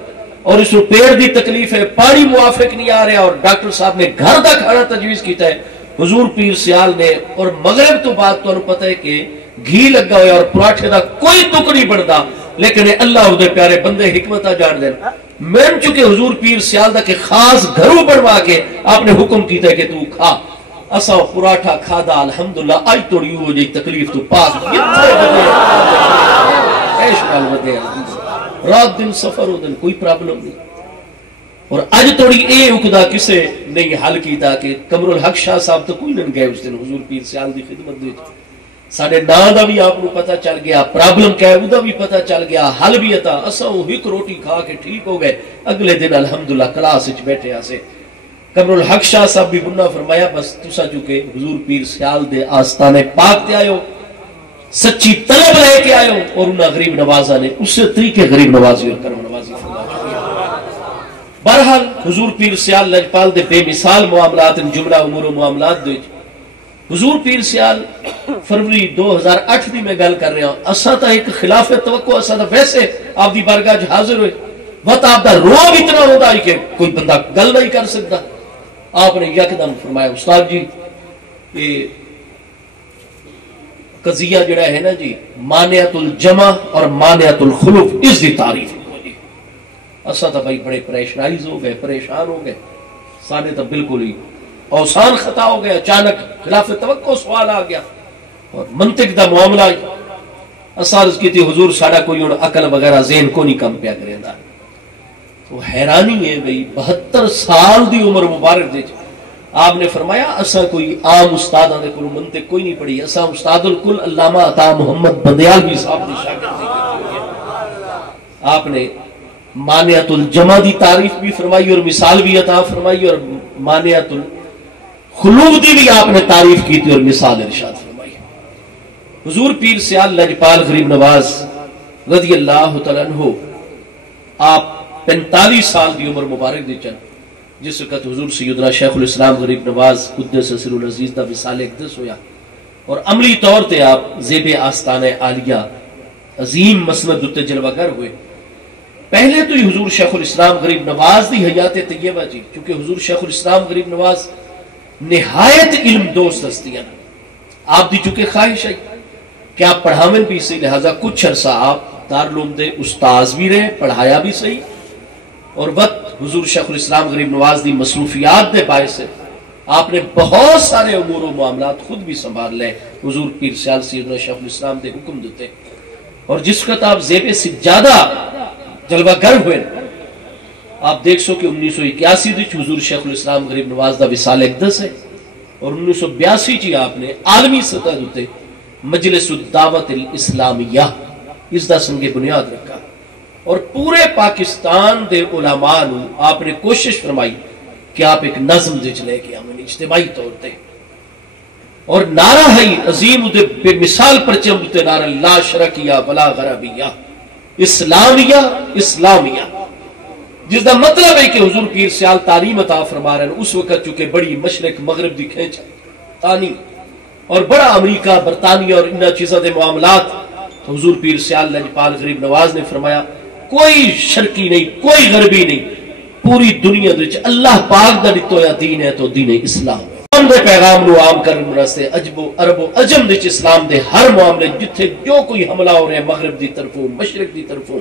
اور اس کو پیڑ دی تکلیف ہے پانی موافق نہیں آ رہا اور ڈاکٹر صاحب نے گھر دا کھانا تجویز کیتا ہے حضور پیر سیال نے اور مغرب تو بعد تو انہوں پتہ ہے کہ گھی لگا ہویا اور پراٹھے دا کوئی تک نہیں بڑھتا لیکن اللہ دے پیارے بندے حکمتہ جان دیں میں چونکہ حضور پیر سیال دا کہ خاص گھروں بڑھوا کے آپ نے حکم کیتا ہے کہ تو کھا اسا پراٹھا کھادا الحمدللہ آج توڑی ہو جائی تکلیف تو پاک رات دن سفر ہو دن کوئی پرابلم نہیں اور آج توڑی اے اکدا کسے نہیں حل کیتا کہ قمر الحق شاہ صاحب تو کوئی نہیں گئے اس دن حضور پیر سیال دی خدمت دی ساڑھے نام دا بھی آپ کو پتہ چل گیا پرابلم کیا ہے وہ دا بھی پتہ چل گیا حل بھی اتا اسا وہ ایک روٹی کھا کے ٹھیک ہو گئے اگلے دن الحمدللہ کلاس اچھ بیٹھے آسے قمر الحق شاہ صاحب بھی بننا فرمایا بس تسا چکے حضور پیر سیال دے آستانے پاک تے آئے ہو سچی طلب لے کے آئے ہو اور انہا غریب نوازہ نے اس سے طریقے غریب نوازی اور کرم نوازی فرما چکی بہرحال حضور پیر سیال لجپال دے بے مثال معاملات جملہ امور و معاملات دے حضور پیر سیال فروری 2008 دی میں گل کر رہا ہوں اسا تا ایک خلاف توقع اسا تا ویسے آپ دی بارگاہ جو حاضر ہوئے وقت آپ دا روب اتنا ہوتا ہے کہ کوئی بندہ گل نہیں کر سکتا آپ نے یکدم فرمایا استاد جی یہ قضیہ جڑا ہے نا جی مانعت الجمع اور مانعت الخلف اس دی تعریف جی اسا تا بھائی بڑے پریشانائز ہو گئے پریشان ہو گئے سانے تا بالکل ہی اوسان خطا ہو گیا اچانک خلاف توقع سوال آ گیا اور منطق دا معاملہ اسارز کی تھی حضور ساڑا کوئی اور عقل وغیرہ ذہن کو نہیں کم پیا کرے دا تو حیرانی ہے بھئی 72 سال دی عمر مبارک دے آپ نے فرمایا اسا کوئی عام استاد آنے کو منطق کوئی نہیں پڑھی اسا استاد الکل علامہ عطا محمد بندیال بھی صاحب نے شاکر آپ نے مانعت الجمع دی تعریف بھی فرمائی اور مثال بھی عطا فرمائی اور مانعت الخلوف دی بھی آپ نے تعریف کی تھی اور مثال ارشاد فرمائی حضور پیر سیال لجپال غریب نواز رضی اللہ تعالیٰ عنہ آپ 45 سال دی عمر مبارک دی چل جس وقت حضور سیدنا شیخ الاسلام غریب نواز قدس سر العزیز دا وصال اقدس ہویا اور عملی طور تے آپ زیب آستان عالیہ عظیم مسند دتے جلوگر ہوئے پہلے تو ہی حضور شیخ الاسلام غریب نواز دی حیات طیبہ جی کیونکہ حضور شیخ الاسلام غریب نواز نہایت علم دوست ہستیاں آپ دی چونکہ خواہش ہے کہ آپ پڑھاویں بھی صحیح لہذا کچھ عرصہ آپ دارالعلوم دے استاذ بھی رہے پڑھایا بھی صحیح اور وقت حضور شیخ الاسلام غریب نواز دی مصروفیات دے باعث سے آپ نے بہت سارے امور و معاملات خود بھی سنبھال لے حضور پیر سیال سیدنا شیخ الاسلام دے حکم دیتے اور جس وقت آپ زیب سجادہ جلوہ گر ہوئے آپ دیکھ سو کہ 1981 دی حضور شیخ الاسلام غریب نواز دا وصال اقدس ہے اور 1982 چی آپ نے عالمی سطح دیتے مجلس الدعوت الاسلامیہ اس دا سنگ بنیاد رکھا اور پورے پاکستان دے علماء نو آپ نے کوشش فرمائی کہ آپ ایک نظم دے چلے گیا ہمیں اجتماعی طور تے اور نعرہ ہے عظیم دے بے مثال پرچم دے نعرہ لا شرکیہ ولا غربیہ اسلامیہ اسلامیہ جس کا مطلب ہے کہ حضور پیر سیال تعلیم عطا فرما رہے ہیں اس وقت چونکہ بڑی مشرق مغرب دی کھینچ تانی اور بڑا امریکہ برطانیہ اور انہاں چیزوں دے معاملات، حضور پیر سیال لجپال غریب نواز نے فرمایا کوئی شرقی نہیں کوئی غربی نہیں، پوری دنیا دے اللہ پاک دا دتا ہویا دین ہے تو دین اسلام ہے۔ اسلام دے پیغام نو عام کرن واسطے عجب و عرب و عجم دے اسلام دے ہر معاملے جتھے جو کوئی حملہ ہو رہا ہے مغرب دی طرفوں مشرق دی طرفوں،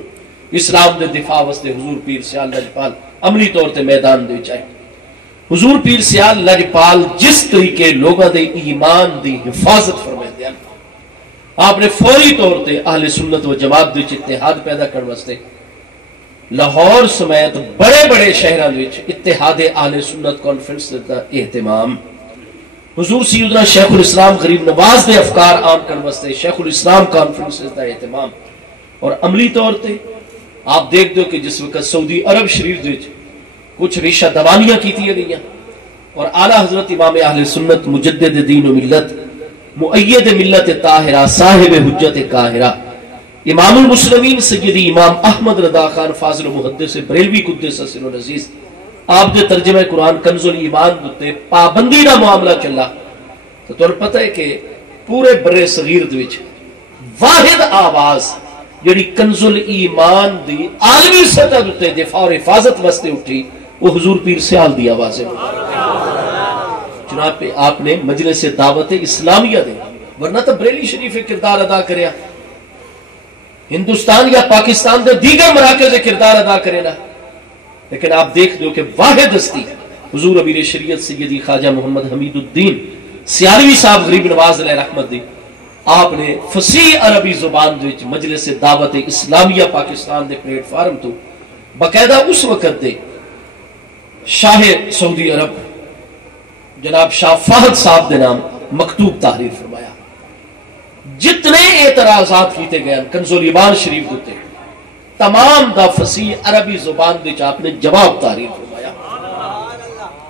اسلام دے دفاع واسطے حضور پیر سیال لجپال عملی طور تے میدان دے چاہے۔ حضور پیر سیال لجپال جس طریقے لوگاں دے ایمان دی حفاظت فرمائے ہیں، آپ نے فوری طور تے اہل سنت و جماعت دے اتحاد پیدا کرنے واسطے لاہور سمیت بڑے بڑے شہراں وچ اتحاد اہل سنت کانفرنس دا اہتمام، حضور سیدنا شیخ الاسلام غریب نواز دے افکار عام کرنے واسطے شیخ الاسلام کانفرنس دا اہتمام، اور عملی طور تے آپ دیکھ دو کہ جس وقت سعودی عرب شریف وچ کچھ ریشہ دوانیاں کیتیاں گئیاں اور اعلیٰ حضرت امام اہل سنت مجدد دین و ملت مؤید ملت طاہرہ صاحب حجت قاہرہ امام المسلمین سیدی امام احمد رضا خان فاضل و محدث بریلوی قدس سر العزیز آپ دے ترجمہ قرآن کنز الایمان دتے پابندی دا معاملہ چلا تو تمہیں پتہ ہے کہ پورے برے صغیر وچ واحد آواز جڑی کنز الایمان دی عالمی سطح دتے دفاع اور حفاظت واسطے اٹھی وہ حضور پیر سیال دی آواز ہے۔ جناب پہ آپ نے مجلس دعوت اسلامیہ دے ورنہ تو بریلی شریف کردار ادا کریا، ہندوستان یا پاکستان دے دیگر مراکز کردار ادا کرے نا، لیکن آپ دیکھ دو کہ واحد ہستی حضور امیر شریعت سیدی خواجہ محمد حمید الدین سیالوی صاحب غریب نواز علیہ رحمت دی، آپ نے فصیح عربی زبان وچ مجلس دعوت اسلامیہ پاکستان دے پلیٹ فارم تو باقاعدہ اس وقت دے شاہ سعودی عرب جناب شاہ فہد صاحب دے نام مکتوب تحریر فرمایا، جتنے اعتراضات کیتے گئے کنز الایمان شریف دیتے تمام دا فصیح عربی زبان دے آپ نے جواب تحریر فرمایا،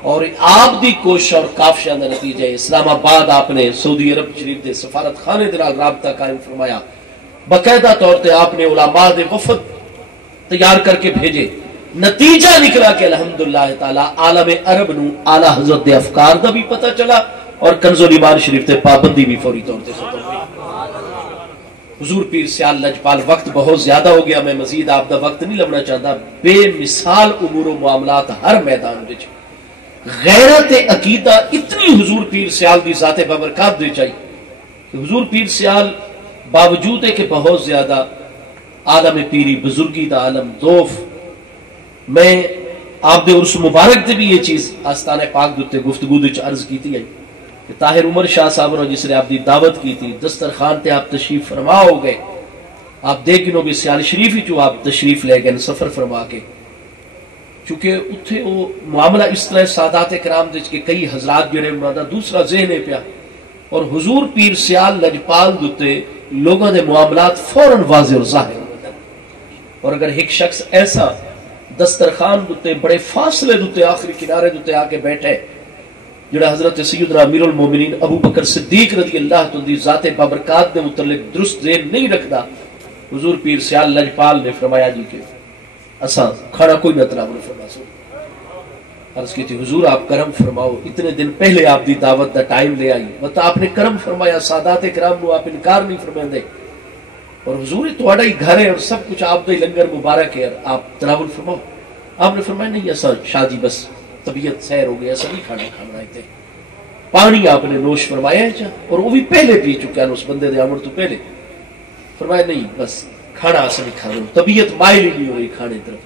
اور آپ دی کوشش اور کافشہ دا نتیجہ اسلام آباد آپ نے سعودی عرب شریف دے سفارت خانے دے رابطہ قائم فرمایا، باقاعدہ طور تے آپ نے علماء دے وفد تیار کر کے بھیجے، نتیجہ نکلا کہ الحمدللہ تعالی عالم عرب نو اعلیٰ حضرت دے افکار دا بھی پتہ چلا اور کنز الایمان شریف تے پابندی بھی فوری طور تے ختم ہوئی۔ حضور پیر سیال لجپال وقت بہت زیادہ ہو گیا، میں مزید آپ دا وقت نہیں لمنا چاہتا، بے مثال امور و معاملات ہر میدان وچ غیرت عقیدہ اتنی حضور پیر سیال دی ذات بابرکات دے چاہیے کہ حضور پیر سیال باوجود ہے کہ بہت زیادہ عالم پیری بزرگی دا عالم ذوف، میں آپ دے عرس مبارک دے بھی یہ چیز آستانہ پاک دوتے گفتگو دے عرض کی تھی کہ طاہر عمر شاہ صاحب نے جس نے آپ دی دعوت کی تھی دسترخوان تے آپ تشریف فرما ہو گئے، آپ دیکھنو بھی سیال شریف ہی جو آپ تشریف لے گئے سفر فرما کے، چونکہ اتھے وہ معاملہ اس طرح سادات کرام دے کہ کئی حضرات جڑے مادہ دوسرا ذہن ہے پیا، اور حضور پیر سیال لجپال دوتے لوگوں دے معاملات فوراً واضح اور ظاہر ہوتے، اور اگر ایک شخص ایسا دسترخوان دوتے بڑے فاصلے دوتے آخری کنارے دوتے آ کے بیٹھے جڑا حضرت سیدنا امیر المومنین ابو بکر صدیق رضی اللہ تعالی ذات بابرکات دے متعلق درست ذہن نہیں رکھدا، حضور پیر سیال لجپال نے فرمایا جی کہ اساں کھانا کوئی نہ تناول فرما سو، عرض کی تھی حضور آپ کرم فرماؤ، اتنے دن پہلے آپ دی دعوت دا ٹائم لے آئی مطلب آپ نے کرم فرمایا، سادات کرام نو آپ انکار نہیں فرمائے، اور حضور تھوڑا ہی گھر ہے اور سب کچھ آپ دے لنگر مبارک ہے، آپ تناول فرماؤ، آپ نے فرمایا نہیں ایسا شاہ جی بس طبیعت سیر ہو گیا، ایسا نہیں کھانا کھانا تھے، پانی آپ نے نوش فرمایا ہے اور وہ بھی پہلے پی چکا ہے اس بندے دے عمر تو پہلے، فرمایا نہیں بس کھانا ایسا نہیں کھانا، طبیعت مائل ہی نہیں ہو رہی کھانے طرف،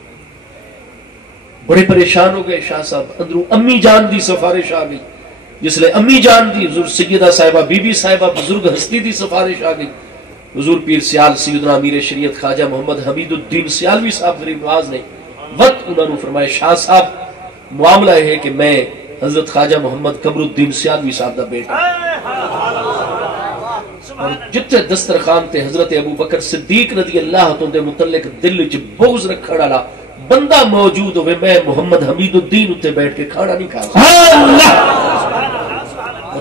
بڑے پریشان ہو گئے شاہ صاحب، اندروں امی جان دی سفارش آ گئی، جس لئے امی جان دی حضور سیدہ صاحبہ بی بی صاحبہ بزرگ ہستی دی سفارش آ گئی، حضور پیر سیال سیدنا امیر شریعت خواجہ محمد حمید الدین سیالوی صاحب غریب نواز نے وقت انہوں نے فرمایا شاہ صاحب معاملہ ہے کہ میں حضرت خواجہ محمد قمر الدین سیالوی صاحب دا بیٹا، اور جتے دسترخوان تے حضرت ابو بکر صدیق رضی اللہ عنہ دے متعلق دل وچ بغض رکھن والا بندہ موجود ہوئے، میں محمد حمید الدین اتے بیٹھ کے کھانا نہیں کھا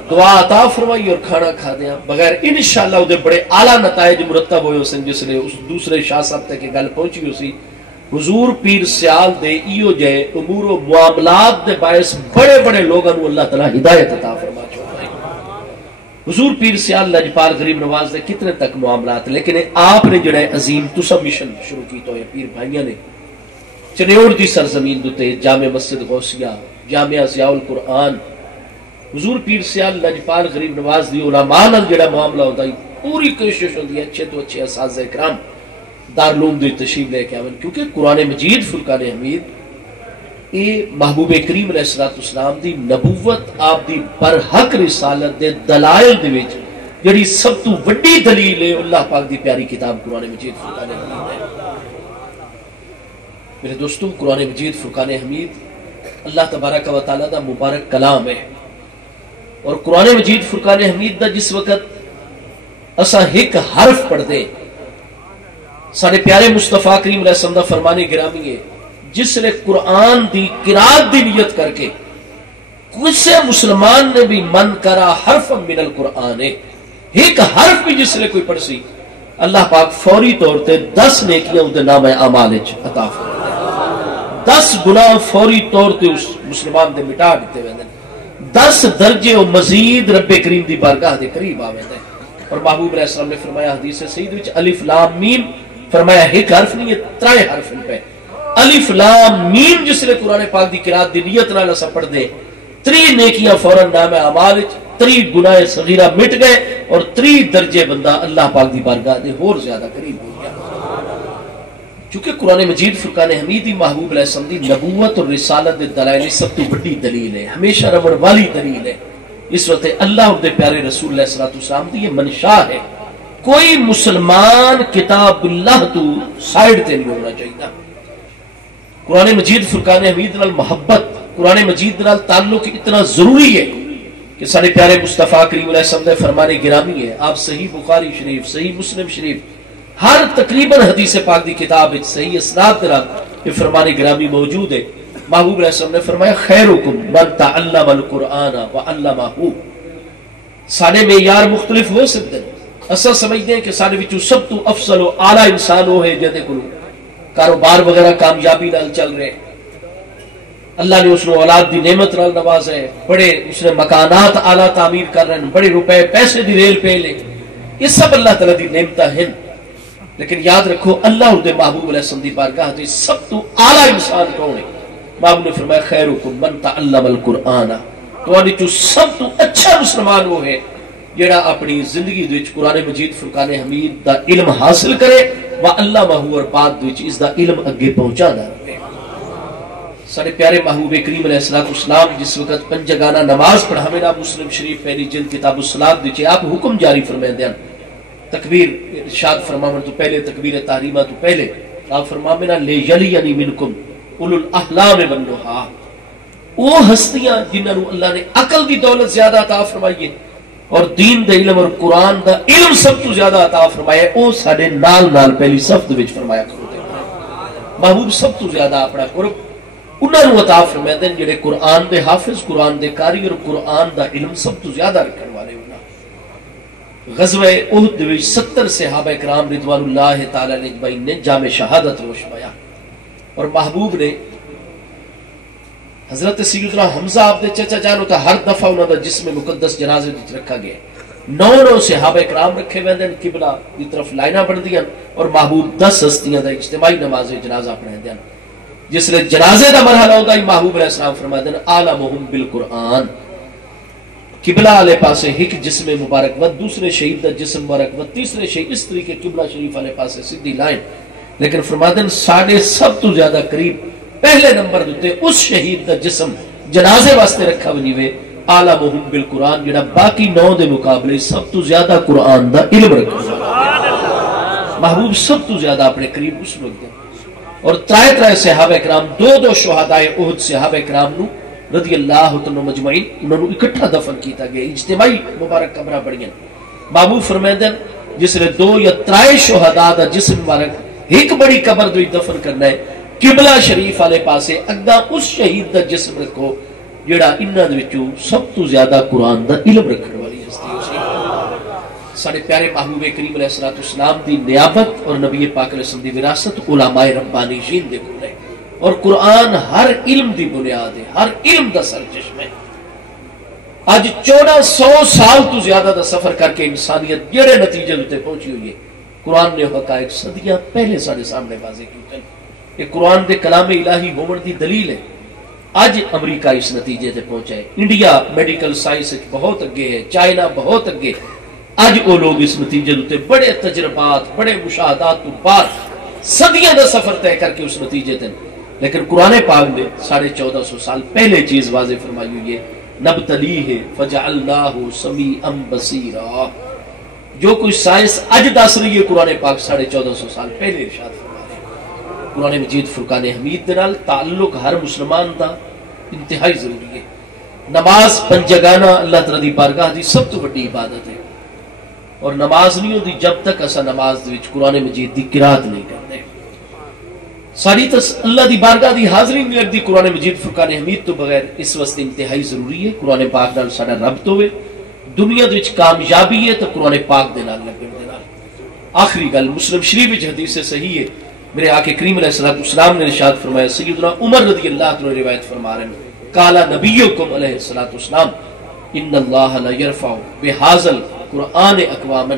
دعا عطا فرمائی اور کھانا کھا دیا بغیر انشاءاللہ دے بڑے اعلیٰ نتائج مرتب ہوئے سن، جس لئے اس دوسرے شاہ صاحب تک گل پہنچی ہو سی حضور پیر سیال دے ایو جے امور و معاملات دے باعث بڑے بڑے لوگوں کو اللہ تعالیٰ ہدایت عطا فرما چھوڑا ہے۔ حضور پیر سیال لجپال غریب نواز دے کتنے تک معاملات، لیکن آپ نے جڑے عظیم تسا مشن شروع کی تو ہے پیر بھائیاں نے چنیوڑ دی سرزمین دوتے جامع مسجد غوثیہ، جامعہ ضیاء القرآن، حضور پیر سیال لجپال غریب نواز دی علماء نال جڑا معاملہ ہوتا ہے پوری کوشش ہوتی ہے اچھے تو اچھے اساتذہ کرام دارالعلوم دی تشریف لے کے آون، کیونکہ قرآن مجید فرقان حمید یہ محبوب کریم علیہ السلام دی نبوت آپ دی برحق رسالت دے دلائل دے وچ جڑی سب تو وڈی دلیل ہے اللہ پاک دی پیاری کتاب قرآن مجید فرقان حمید ہے۔ میرے دوستو، قرآن مجید فرقان حمید اللہ تبارک و تعالیٰ دا مبارک کلام ہے، اور قرآن مجید فرقان حمید دا جس وقت اسا ایک حرف پڑھ دے، سارے پیارے مصطفیٰ کریم علیہ السلام دا فرمان گرامی ہے جس نے قرآن دی قرات دی نیت کر کے کسے مسلمان نے بھی من کرا حرف من القرآن ایک حرف بھی جس نے کوئی پڑھ سی اللہ پاک فوری طور تے 10 نیکیاں اُدے نام اعمال عطا فرمائے، 10 گناہ فوری طور تے اس مسلمان دے مٹا دیتے ویندے، 10 درجے و مزید رب کریم دی بارگاہ دے قریب آویندے۔ اور محبوب علیہ السلام نے فرمایا حدیث سعید وچ الف لام میم، فرمایا ایک حرف نہیں ہے 3 حرف ان پہ، الف لام میم جس نے قرآن پاک دی قرات دی نیت نال اسا پڑھ دے 3 نیکیاں فوراً نام اعمال وچ، 3 گناہ صغیرہ مٹ گئے اور 3 درجے بندہ اللہ پاک دی بارگاہ دے اور زیادہ قریب ہو گیا۔ چونکہ قرآن مجید فرقان حمید دی محبوب علیہ السلام دی نبوت اور رسالت دے دلائل سب تو بڑی دلیل ہے، ہمیشہ رمن والی دلیل ہے۔ اس وقت اللہ اور دے پیارے رسول اللہ صلی اللہ علیہ وسلم دی یہ منشا ہے، کوئی مسلمان کتاب اللہ تو سائیڈ تے نہیں ہونا چاہیے۔ قرآن مجید فرقان حمید نال محبت، قرآن مجید نال تعلق اتنا ضروری ہے کہ سارے پیارے مصطفیٰ کریم علیہ السلام نے فرمانے گرامی ہے، آپ صحیح بخاری شریف، صحیح مسلم شریف، ہر تقریباً حدیث پاک دی کتاب صحیح اسناد کے ساتھ یہ فرمانے گرامی موجود ہے۔ محبوب علیہ السلام نے فرمایا خیرکم من تعلم القرآن وعلمہ۔ سارے معیار مختلف ہو سکتے ہیں، اصل سمجھتے ہیں کہ سارے وچوں سب تو افضل و اعلیٰ انسان وہ ہے جہدے کول کاروبار وغیرہ کامیابی نال چل رہے، اللہ نے اس نے اولاد دی نعمت نال نوازا ہے، بڑے اس نے مکانات اعلیٰ تعمیر کر رہے ہیں، بڑے روپے پیسے دی ریل پہ لے، یہ سب اللہ تعالیٰ دی نعمتاں ہیں، لیکن یاد رکھو اللہ اور دے محبوب علیہ السلام دی بارگاہ دی سب تو اعلیٰ انسان کون ہے؟ محبوب نے فرمایا خیرکم من تعلم القرآن، تو سب تو اچھا مسلمان وہ ہے جڑا اپنی زندگی وچ قرآن مجید فرقان حمید دا علم حاصل کرے وعلمہ، اور بعد وچ اس دا علم اگے پہنچانا رہے۔ سارے پیارے محبوب کریم علیہ السلام جس وقت پنجگانہ نماز پڑھاویں نا مسلم شریف پہلی جلد کتاب الصلاۃ وچ آپ حکم جاری فرمائے ہیں، تکبیر ارشاد فرماون تو پہلے، تکبیر تحریمہ تو پہلے آپ فرماویں نا لیجلی منکم اولو الاحلام والنہی، وہ ہستیاں جنہاں نو اللہ نے عقل دی دولت زیادہ عطا فرمائی ہے اور دین دا علم اور قرآن دا علم سب تو زیادہ عطا فرمایا ہے، او ساڈے نال پہلی صف وچ فرمایا کرو دے محبوب سب تو زیادہ اپنا قرب انہاں نو عطا فرمائے دے جڑے قرآن دے حافظ، قرآن دے قاری اور قرآن دا علم سب تو زیادہ رکھن والے ہونا۔ غزوہ احد وچ 70 صحابہ کرام رضوان اللہ تعالی علیہ اجمعین نے جام شہادت نوش پایا، اور محبوب نے حضرت سیدنا حمزہ آپ دے چچا جان ہوتا ہر دفعہ انہوں دا جسم مقدس جنازے وچ رکھا گیا، 9 صحابہ کرام رکھے ہوئے قبلہ کی طرف لائناں بن دیاں، اور محبوب 10 ہستیاں دا اجتماعی نماز جنازہ پڑھا دیاں۔ جس نے جنازے دا مرحلہ ہوتا ہے محبوب علیہ السلام فرماتے ہیں عالمہم بالقرآن، قبلہ والے پاسے ایک جسم مبارک و دوسرے شہید دا جسم مبارک و تیسرے شہید، اس طریقے قبلہ شریف والے پاسے سیدھی لائن، لیکن فرماتے ہیں ساڑھے سب تو زیادہ قریب پہلے نمبر دیتے اس شہید دا جسم جنازے واسطے رکھا بنی ہوئے عالمہم بالقرآن، جڑا باقی 9 دے مقابلے سب تو زیادہ قرآن دا علم رکھا، محبوب سب تو زیادہ اپنے قریب اس وقت دے، اور 3 صحابہ کرام 2 شہدائے احد صحابہ کرام نو رضی اللہ عنہم مجمعین انہوں نے اکٹھا دفن کیتا گیا، اجتماعی مبارک قبرہ بڑیاں۔ محبوب فرمائے جس نے 2 یا 3 شہداء دا جسم مبارک ایک بڑی قبر دوئی دفن کرنا ہے، قبلہ شریف والے پاسے اگا اس شہید دا جسم رکھو جڑا انہاں دے وچوں سب تو زیادہ قرآن دا علم رکھنے والی ہستی ہو سی۔ ساڑے پیارے محبوب کریم علیہ السلام دی نیابت اور نبی پاک علیہ السلام دی وراثت علماء ربانیین دے کول ہے، اور قرآن ہر علم دی بنیاد ہے، ہر علم دا سرچشمہ ہے۔ آج 1400 سال تو زیادہ دا سفر کر کے انسانیت جڑے نتیجے تے پہنچی ہوئی ہے، قرآن نے حقائق صدیاں پہلے سارے سامنے واضح کی۔ یہ قرآن دے کلام الہی ہون دی دلیل ہے۔ آج امریکہ اس نتیجے تے پہنچا ہے، انڈیا میڈیکل سائنس بہت اگے ہے، چائنا بہت اگے۔ آج وہ لوگ اس نتیجے تے بڑے تجربات، بڑے مشاہدات تو بعد صدیاں دا سفر طے کر کے اس نتیجے تے، لیکن قرآن پاک نے 1450 سال پہلے چیز واضح فرمائی ہوئی ہے، نبتلیہ فجعلناہ سمیعا بصیرا۔ جو کوئی سائنس اج دس رہی ہے، قرآن پاک 1450 سال پہلے ارشاد فرما رہے ہیں۔ قرآن مجید فرقان حمید دے نال تعلق ہر مسلمان دا انتہائی ضروری ہے۔ نماز پنجگانہ اللہ تعالی دی بارگاہ دی سب تو بڑی عبادت ہے، اور نماز نہیں ہوتی جب تک اسا نماز دے وچ قرآن مجید دی قرات نہیں کرتے۔ ساری اللہ دی بارگاہ دی حاضری نہیں لگتی قرآن مجید فرقان حمید تو بغیر، اس واسطے انتہائی ضروری ہے قرآن پاک نال ساڈا ربط ہوئے۔ دنیا دے وچ کامیابی ہے تو قرآن پاک دے نال لگن دے نال۔ آخری گل مسلم شریف وچ حدیث سے صحیح ہے، میرے آقا کریم علیہ السلام نے ارشاد فرمایا، سیدنا عمر رضی اللہ عنہ روایت فرما رہے ہیں، قالا نبیکم علیہ السلام ان اللہ لا یرفع بہذا القرآن اقواما،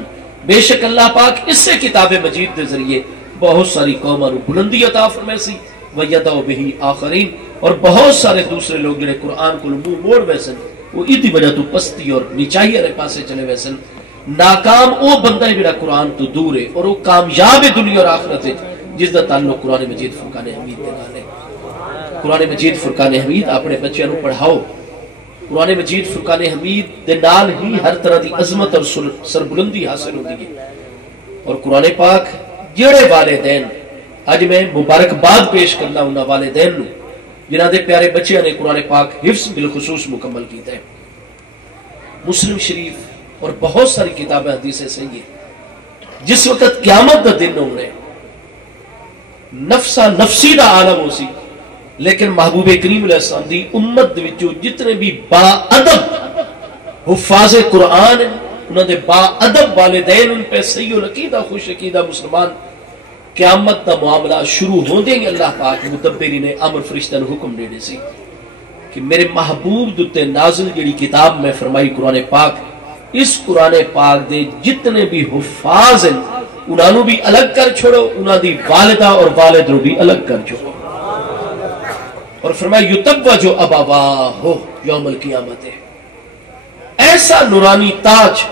بے شک اللہ پاک اس سے کتاب مجید کے ذریعے بہت ساری قوموں کو بلندی عطا فرمائے سی، ویدع بہ آخرین، اور بہت سارے دوسرے لوگ جڑے قرآن کو منہ موڑ ویسن وہ ادی وجہ تو پستی اور نیچائی والے پاسے چلے ویسن۔ ناکام وہ بندہ ہے جڑا قرآن تو دور ہے، اور وہ کامیاب ہے دنیا اور آخرت ہے جس دا تعلق قرآن مجید فرقان حمید دے نال ہے۔ قرآن مجید فرقان حمید اپنے بچوں کو پڑھاؤ۔ قرآن مجید فرقان حمید دے نال ہی ہر طرح دی عظمت اور سربلندی حاصل ہوتی ہے۔ اور قرآن پاک جڑے والدین، اج میں مبارکباد پیش کرنا انہاں والدین نو جنہاں دے پیارے بچیاں نے قرآن پاک حفظ بالخصوص مکمل کیتا ہے۔ مسلم شریف اور بہت ساری کتابیں حدیثیں صحیح ہیں، جس وقت قیامت دا دن ہونا ہے، نفسا نفسی دا عالم ہو سی، لیکن محبوب کریم علیہ السلام دی امت وچوں جتنے بھی با ادب حفاظ قرآن ہیں، انہوں نے با ادب والدین ان پہ صحیح و عقیدہ خوش عقیدہ مسلمان، قیامت دا معاملہ شروع ہوندے ہی اللہ پاک مدبرین امر فرشتہ نے حکم دے سی کہ میرے محبوب دتے نازل جڑی کتاب میں فرمائی قرآن پاک، اس قرآن پاک دے جتنے بھی حفاظ ہیں انہوں بھی الگ کر چھوڑو، انہوں دی والدہ اور والد رو بھی الگ کر چھوڑو، اور فرمایا یتوج ابواہ یوم القیامت، ایسا نورانی تاج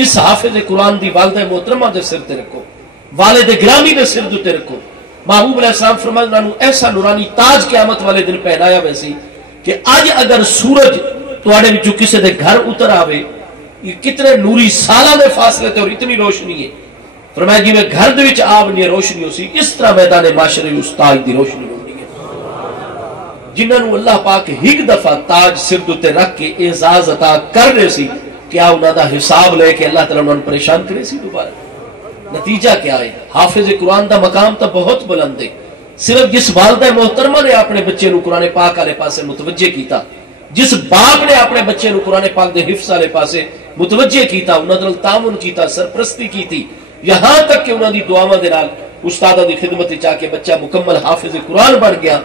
اس حافظ قرآن دی والدہ محترمہ دے سر تے رکھو، والد گرامی دے سر تے رکھو۔ محبوب علیہ السلام فرمایا انہوں ایسا نورانی تاج قیامت والے دن پہنایا ویسی کہ آج اگر سورج تواڈے وچوں کسے دے گھر اتر آوے، یہ کتنے نوری سالہ دے فاصلے تے اور اتنی روشنی ہے، فرمایا جی میں گھر دے وچ آپ نے روشنی ہو سی، اس طرح میدان معاشرے اس تاج دی روشنی ہونی ہے۔ جنہاں نو اللہ پاک ایک دفعہ تاج سر تے رکھ کے اعزاز عطا کر رہے سی، کیا انہاں دا حساب لے کے اللہ تعالیٰ انہوں پریشان کرے سی دوبارہ؟ نتیجہ کیا ہے؟ حافظ قرآن دا مقام تا بہت بلند ہے۔ صرف جس والدہ محترمہ نے اپنے بچے نو قرآن پاک والے پاسے متوجہ کیتا، جس باپ نے اپنے بچے نو قرآن پاک دے حفظ والے پاسے متوجہ کیتا، انہاں نال تعاون کیتا، سرپرستی کیتی، یہاں تک کہ انہاں دی دعاواں دے نال استاداں دی خدمت چاہ کے بچہ مکمل حافظ قرآن بن گیا،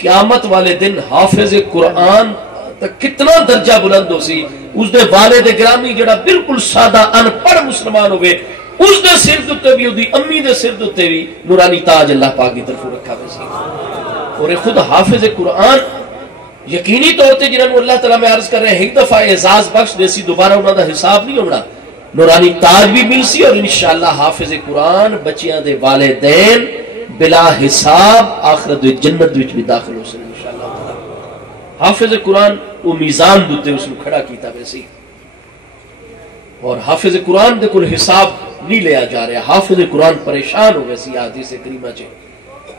قیامت والے دن حافظ قرآن تک کتنا درجہ بلند ہو سی، اس دے والد گرامی جڑا بالکل سادہ ان پڑھ مسلمان ہوئے، اس دے سر دے بھی دی امی دے سر دے بھی نورانی تاج اللہ پاک کی طرف رکھا ہوئے سی۔ اور خود حافظ قرآن یقینی طور تے جنہوں نے اللہ تعالیٰ میں عرض کر رہے ہیں ایک دفعہ اعزاز بخش دے سی، دوبارہ انہوں دا حساب نہیں ہونا، نورانی تاج بھی مل سی، اور انشاءاللہ حافظ قرآن بچیاں دے والدین بلا حساب آخرت دے جنت وچ بھی داخل ہو سکے انشاءاللہ تعالیٰ۔ حافظ قرآن وہ میزان دوتے اس نے کھڑا کیتا ویسی، اور حافظ قرآن دے کل حساب نہیں لیا جا رہا، حافظ قرآن پریشان ہو ویسی حدیث کریمہ چے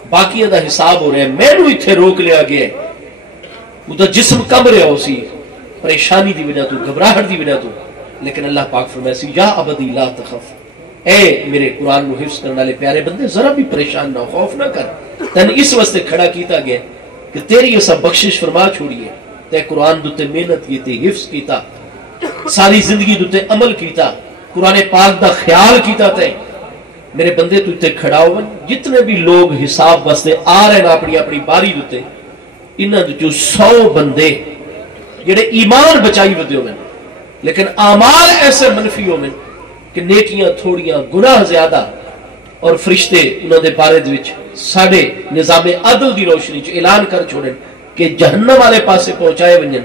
باقی دا حساب ہو رہا ہے، میں نو اتھے روک لیا گیا ہے، وہ دا جسم کم رہا ہو سی پریشانی دی وجہ تو، گھبراہٹ دی وجہ تو، لیکن اللہ پاک فرمائے سی یا عبدی لا تخف، اے میرے قرآن کو حفظ کرنے والے پیارے بندے ذرا بھی پریشان نہ، خوف نہ کر، تن اس واسطے کھڑا کیتا گیا کہ تیری یہ سب بخشش فرما چھوڑی ہے، تے قرآن دوتے محنت کیتی، حفظ کیتا، ساری زندگی دوتے عمل کیتا، قرآن پاک دا خیال کیتا تے میرے بندے تو تے کھڑا ہو جتنے بھی لوگ حساب واسطے آ رہے ہیں اپنی اپنی باری دوتے انہاں جو 100 بندے جڑے ایمان بچائی ودے ہوئے لیکن اعمال ایسے منفی ہوئے کہ نیکیاں تھوڑیاں گناہ زیادہ اور فرشتے انہوں نے بارے دوچ ساڑھے نظام عدل دی روشنی چ اعلان کر چھوڑیں کہ جہنم والے پاسے پہنچائے ونجن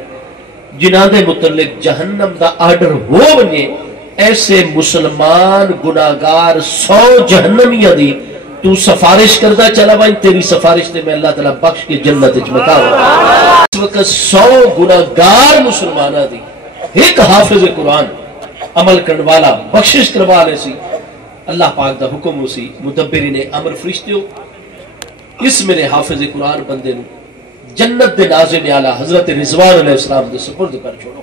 جنہاں دے متعلق جہنم دا آرڈر ہو ونجے ایسے مسلمان گناہگار 100 جہنمیہ دی تو سفارش کردہ چلا بائیں تیری سفارش دے میں اللہ تعالیٰ بخش کے جنت اجمتا ہوں اس وقت 100 گناہگار مسلمانہ دی ایک حافظ قرآن عمل کرنے والا بخشش کروا لے سی اللہ پاک دا حکم ہو سی مدبرین امر فرشتے ہو اس میرے حافظ قرآن بندے نو جنت دے ناظم اعلی حضرت رضوان علیہ السلام دے سپرد کر چھوڑو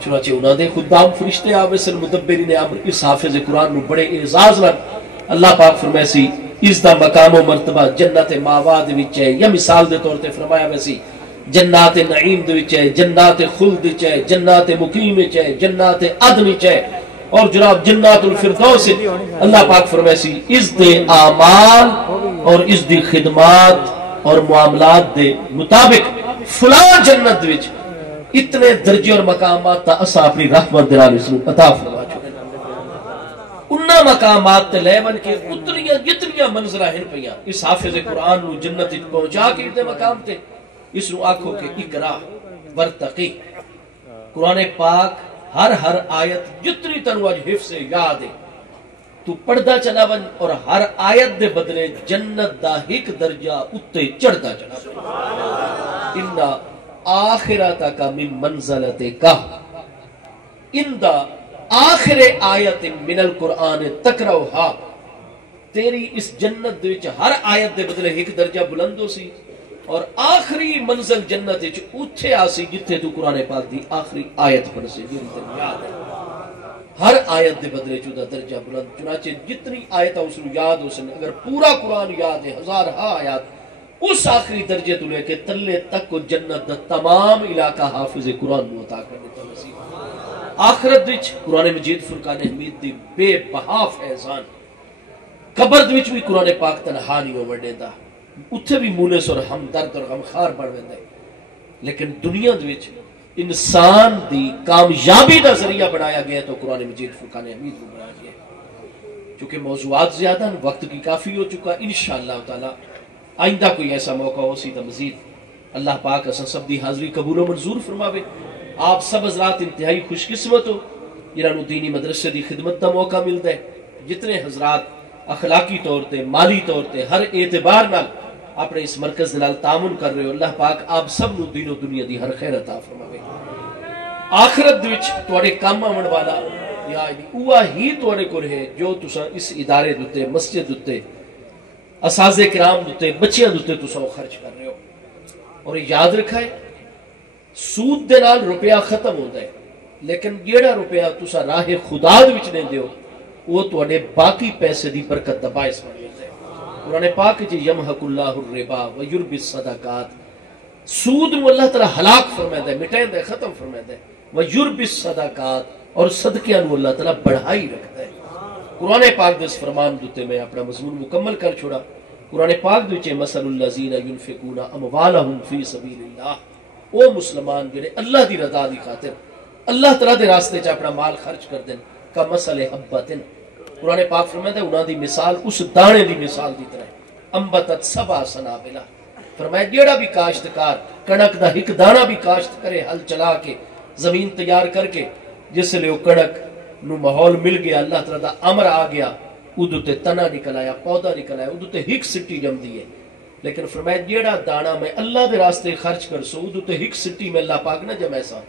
چنانچہ انہاں دے خدام فرشتے آوے سن مدبرین امر اس حافظ قرآن نو بڑے اعزاز لگ اللہ پاک فرمائے سی اس دا مقام و مرتبہ جنت ماواد وچ ہے یا مثال دے طور تے فرمایا ویسی جنات نعیم دے وچ ہے جنات خلد وچ ہے جنات مقیم وچ ہے جنات عدن وچ ہے اور جناب جنات الفردوس اللہ پاک فرمائے سی اس دے اعمال اور اس دی خدمات اور معاملات دے مطابق فلاں جنت وچ اتنے درجے اور مقامات تا اسا اپنی رحمت دے نال اس نو عطا فرما چکے انہاں مقامات تے لے ون کے اتنیاں جتنیاں منزلہ ہن پیاں اس حافظ قرآن نو جنت وچ پہنچا کے دے مقام تے اس نو آکھو کہ اقرا ورتقی قرآن پاک ہر آیت جتنی تنو اج حفظ یاد ہے تو پڑھدا چلا ون اور ہر آیت دے بدلے جنت دا ایک درجہ اتے چڑھدا چلا ان آخرتک من منزلتک ان دا آخر آیت من القرآن تقرؤھا تیری اس جنت دے وچ ہر آیت دے بدلے ایک درجہ بلند ہو سی اور آخری منزل جنت وچ اوتھے آسی جتھے تو قرآن پاک دی آخری آیت پڑھ سی جن تے یاد ہے ہر آیت دے بدلے چودہ درجہ بلند چنانچہ جتنی آیت اس نو یاد ہو سن اگر پورا قرآن یاد ہے ہزار آیات اس آخری درجے تو لے کے تلے تک کو جنت دا تمام علاقہ حافظ قرآن نو عطا کر دیتا نصیب آخرت وچ قرآن مجید فرقان حمید دی بے بہا فیضان قبر وچ بھی قرآن پاک تنہا نہیں ہو وڈیندا اتھے بھی مونس اور ہمدرد اور غمخار بڑھ ویندے لیکن دنیا وچ انسان دی کامیابی دا ذریعہ بنایا گیا تو قرآن مجید فرقان حمید کو بنایا گیا چونکہ موضوعات زیادہ وقت کی کافی ہو چکا انشاءاللہ تعالی آئندہ کوئی ایسا موقع ہو سی تو مزید اللہ پاک اساں سب دی حاضری قبول و منظور فرماوے آپ سب حضرات انتہائی خوش قسمت ہو جنہاں دینی مدرسے دی خدمت دا موقع ملتا ہے جتنے حضرات اخلاقی طور تے مالی طور تے ہر اعتبار نال اپنے اس مرکز نال تعاون کر رہے ہو اللہ پاک آپ سب نو دین و دنیا دی ہر خیر عطا فرماوے آخرت وچ تواڈے کام آون والا یا اوہ ہی تواڈے کول ہے جو تساں اس ادارے دتے مسجد دتے اساتذہ کرام دتے بچیاں دتے تساں خرچ کر رہے ہو اور یاد رکھا ہے سود دے نال روپیہ ختم ہوندا ہے لیکن جیڑا روپیہ تساں راہ خدا دے وچ دیندے ہو وہ تواڈے باقی پیسے دی برکت دا باعث بن جاندا ہے قرآن پاک جی یمحق اللہ الربا ویربی الصدقات سود نو اللہ تعالی ہلاک فرمائندا ہے مٹیندا ہے ختم فرمائندا ہے ویربی الصدقات اور صدقیاں نو اللہ تعالی بڑھائی رکھتا ہے قرآن پاک دے فرمان دوتے میں اپنا مضمون مکمل کر چھوڑا قرآن پاک دوچے مثل الذین ينفقون اموالهم فی سبیل اللہ او مسلمان جڑے اللہ دی رضا دی خاطر اللہ تعالی دے راستے چ اپنا مال خرچ کر دین کا مثل حبتن قرآن پاک فرماتا ہے انہاں دی مثال اس دانے دی مثال دی طرح انبتت سبع سنابلا فرمایا جیڑا بھی کاشتکار کڑک دا ایک دانہ بھی کاشت کرے ہل چلا کے زمین تیار کر کے جس لئے وہ کڑک نو ماحول مل گیا اللہ تعالیٰ دا امر آ گیا ادھو تے تنہ نکل آیا پودا نکل آیا ادھو تے ہک سٹی جم دیئے لیکن فرمایا جیڑا دانا میں اللہ دے راستے خرچ کر سو ادھو تے ہک سٹی میں اللہ پاک نہ جم ایسا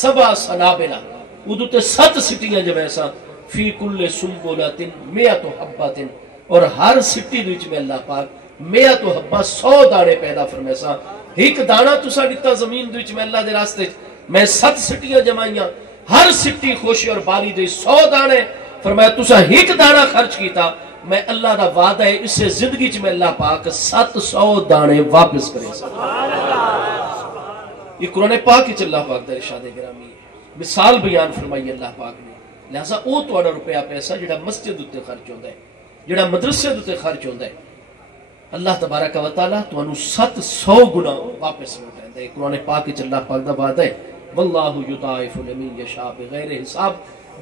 سبع سنابلا ادھو تے 7 سٹیاں جم ایسا فی کل سنبولات 100 حبات اور ہر سٹی دوچ میں اللہ پاک 100 حبہ 100 دانے پیدا فرمیسا ایک دانا تسا دیتا زمین دوچ میں اللہ دے راستے میں 7 سٹیاں جمائیاں ہر سٹی خوشی اور بالی دے 100 دانے فرمایا تسا ایک دانا خرچ کیتا میں اللہ دا وعدہ ہے اس سے زندگی چ میں اللہ پاک 700 دانے واپس کرے سبحان اللہ یہ قرآن پاک چ اللہ پاک دا ارشاد گرامی ہے مثال بیان فرمائی اللہ پاک نے لہذا وہ تہاڈا روپیہ پیسہ جڑا مسجد اتنے خرچ ہوتا ہے، جڑا مدرسے اتنے خرچ ہوتا ہے، اللہ تبارک و تعالیٰ تانوں 700 گنا واپس لوٹائے ہے۔ قرآن پاک وچ اللہ پاک دا وعدہ ہے واللہ یضاعف لمن یشاء بغیر حساب،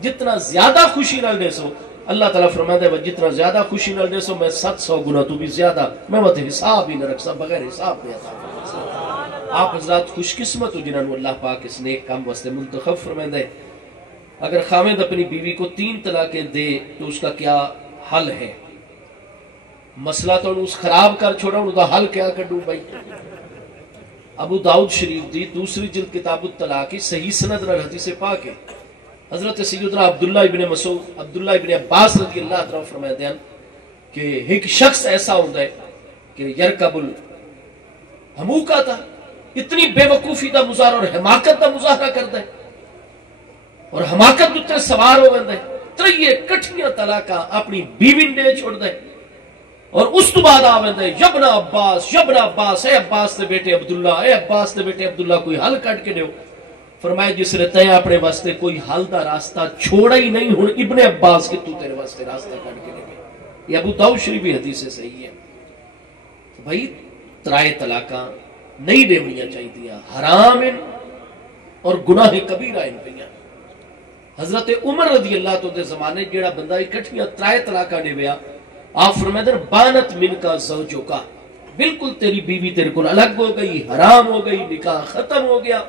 جتنا زیادہ خوشی نال دے سو اللہ تعالیٰ فرماتا ہے جتنا زیادہ خوشی نال دے سو میں 700 گنا تو بھی زیادہ میں مت حساب ہی نہ رکھ سا، بغیر حساب میں عطا فرماتا۔ آپ حضرات خوش قسمت ہو جنہوں اللہ پاک اس نیک کام واسطے منتخب فرماتا ہے۔ اگر خاوند اپنی بیوی کو 3 طلاقیں دے تو اس کا کیا حل ہے؟ مسئلہ تو اس خراب کر چھوڑا، ان کا حل کیا کڈوں بھائی؟ ابو داؤد شریف دی 2 جلد کتاب الطلاق کی صحیح سند نال حدیث پاک ہے، حضرت سیدنا عبداللہ ابن مسعود، عبداللہ ابن عباس رضی اللہ عنہ فرماتے ہیں کہ ایک شخص ایسا ہوتا ہے کہ یرکب الحموقہ تھا، اتنی بے وقوفی دا مظاہرہ اور حماقت دا مظاہرہ کرتا ہے اور حماقت اتنے سوار ہو گیا ہے، 3 کٹھیاں طلاقاں اپنی بیوی نے چھوڑ دے اور اس تو بعد آویں دے یبن عباس یبن عباس، اے عباس دے بیٹے عبداللہ، اے عباس دے بیٹے عبداللہ کوئی حل کٹ کے دیو۔ فرمایا جس نے تے اپنے واسطے کوئی حل دا راستہ چھوڑا ہی نہیں، ہن ابن عباس کے تو تیرے واسطے راستہ کٹ کے دے۔ یہ ابو داؤد شریف کی حدیث سے صحیح ہے۔ تو بھائی 3 طلاقاں نہیں دیونیاں چاہیے، حرام ہیں اور گناہ کبیرہ ہیں پہ۔ حضرت عمر رضی اللہ تو دے زمانے جیڑا بندہ اکٹھیاں 3 طلاقاں دے ویا، آپ فرمائے در بانت من کا زوجوں کا، بالکل تیری بیوی تیرے کو الگ ہو گئی، حرام ہو گئی، نکاح ختم ہو گیا۔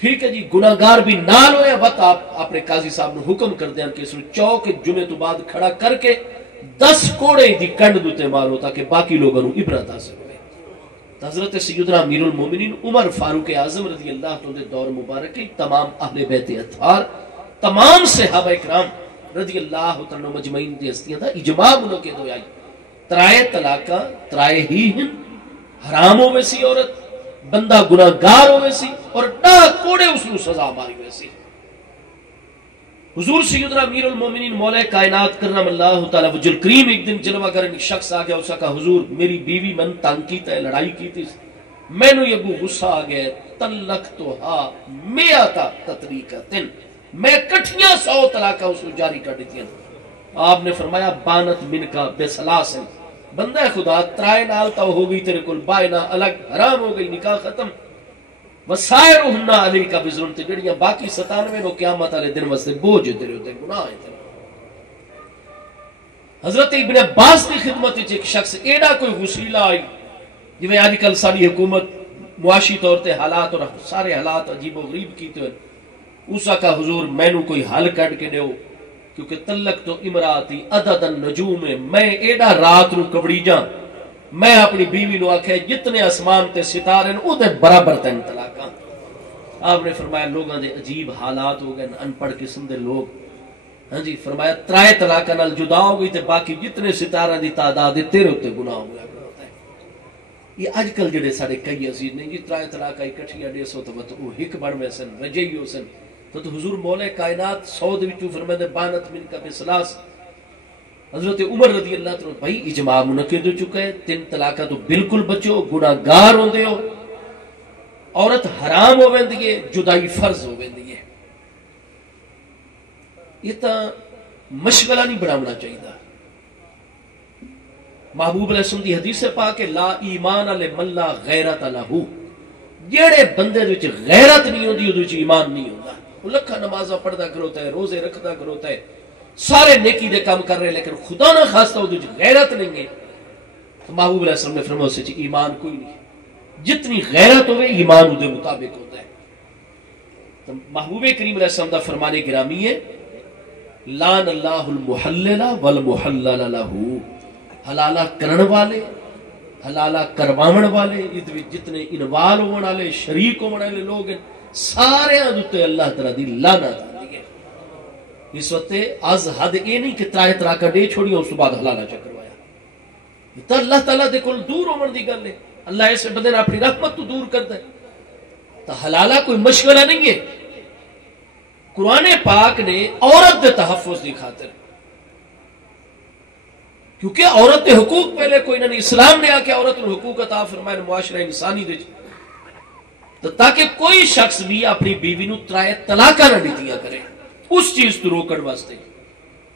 ٹھیک ہے جی، گناہگار بھی نال ہویا، وقت آپ اپنے قاضی صاحب نے حکم کر دیا کہ اس نے چوک جمعے تو بعد کھڑا کر کے 10 کوڑے دی کنڈ دوتے مارو تاکہ باقی لوگوں نے عبرت حاصل ہوئے۔ حضرت سیدنا امیر المومنین عمر فاروق اعظم رضی اللہ عنہ دے دور مبارک کی تمام اہل بیت اطہار، تمام صحابہ اکرام رضی اللہ عنہ مجمعین دی ہستیاں دا اجماع منعقد ہویا۔ 3 طلاقاں 3 ہی ہیں، حرام ہوئے سی عورت، بندہ گناہگار ہوئے سی اور نہ کوڑے اس نے سزا ماری ہوئے سی۔ حضور سیدنا امیر المومنین مولا کائنات کرم اللہ تعالی وجل کریم ایک دن جلوہ گر ایک شخص آ گیا، اس کا حضور میری بیوی من تنگ کیتا ہے، لڑائی کی تھی، میں نے یہ غصہ آ گیا، طلقتھا 100 تطریقۃ، میں کٹھیاں 100 طلاقاں اس کو جاری کر دیتی ہیں۔ آپ نے فرمایا بانت من کا بسلاسل، بندہ خدا 3 نال تو ہو گئی تیرے کل بائنا الگ، حرام ہو گئی، نکاح ختم۔ وسائرہن علیک بظلم، تے جڑیاں باقی 97 نو قیامت والے دن واسطے بوجھ تیرے ہوتے، گناہ ہے تیرے۔ حضرت ابن عباس کی خدمت وچ ایک شخص ایڈا کوئی غسیلہ آئی، جویں اج کل ساری حکومت معاشی طور تے حالات اور سارے حالات عجیب و غریب کیتے ہوئے، اس کا حضور مینوں کوئی حل کٹ کے دیو، کیونکہ تلق تو امراتی عدد النجوم، میں ایڈا رات نو کبڑی جاں، میں اپنی بیوی نو آکھے جتنے اسمان تے ستارے او دے برابر 3 طلاقاں۔ آپ نے فرمایا لوگاں دے عجیب حالات ہو گئے، ان پڑھ قسم دے لوگ، ہاں جی، فرمایا 3 طلاقاں نال جدا ہو گئی تے باقی جتنے ستارہ دی تعداد تیرے ہوتے گناہ ہو گیا۔ یہ اج کل جڑے سارے کئی عزیز نہیں جی 3 طلاقاں اکٹھیاں دے سو تو وہ ہک بن میں سن رجئی ہو سن، تو حضور مولا کائنات 100 دے وچوں فرماتے بانت من کا بسلاس۔ حضرت عمر رضی اللہ عنہ بھائی اجماع منعقد ہو چکا ہے، 3 طلاقاں تو بالکل بچو، گناہگار ہوندے ہو، عورت حرام ہو ویندی ہے، جدائی فرض ہو ویندی ہے۔ یہ تا مشغلہ نہیں بناونا چاہیے۔ محبوب علیہ السلام دی حدیث پاک ہے لا ایمان لمن لا غیرت لہ، جیڑے بندے وچ غیرت نہیں ہوندی اودے وچ ایمان نہیں ہوندا۔ وہ لکھا نمازاں پڑھدا کروتا ہے، روزے رکھدا کروتا ہے، سارے نیکی دے کام کر رہے، لیکن خدا نہ خواستہ اودے وچ غیرت نہیں ہے، تو محبوب علیہ السلام نے فرمایا اس وچ ایمان کوئی نہیں ہے۔ جتنی غیرت ہوئے ایمان اودے مطابق ہوتا ہے۔ تو محبوب کریم علیہ السلام دا فرمان گرامی ہے لعن اللہ المحلل والمحلل لہ، حلالہ کرن والے، حلالہ کرواون والے، جتنے انوال ہون والے، شریک ہون والے لوگ ہیں، سارے تے اللہ تعالیٰ دی لعنت آتی ہے۔ اس وقت از حد یہ نہیں کہ 3 طلاقاں دے چھوڑیاں اس بعد حلالہ چکروایا، یہ تو اللہ تعالیٰ دے کول دور ہون دی گل ہے، اللہ اس بندے نے اپنی رحمت تو دور کرتا ہے۔ تو حلالہ کوئی مشغلہ نہیں ہے، قرآن پاک نے عورت دے تحفظ دی خاطر، کیونکہ عورت کے حقوق پہلے کوئی نہیں، اسلام نے آ کے عورت نے حقوق عطا فرمائے معاشرہ انسانی دے، تو تاکہ کوئی شخص بھی اپنی بیوی نو 3 طلاقاں نہ دیتیاں کرے۔ اس چیز تو روکڑ واسطے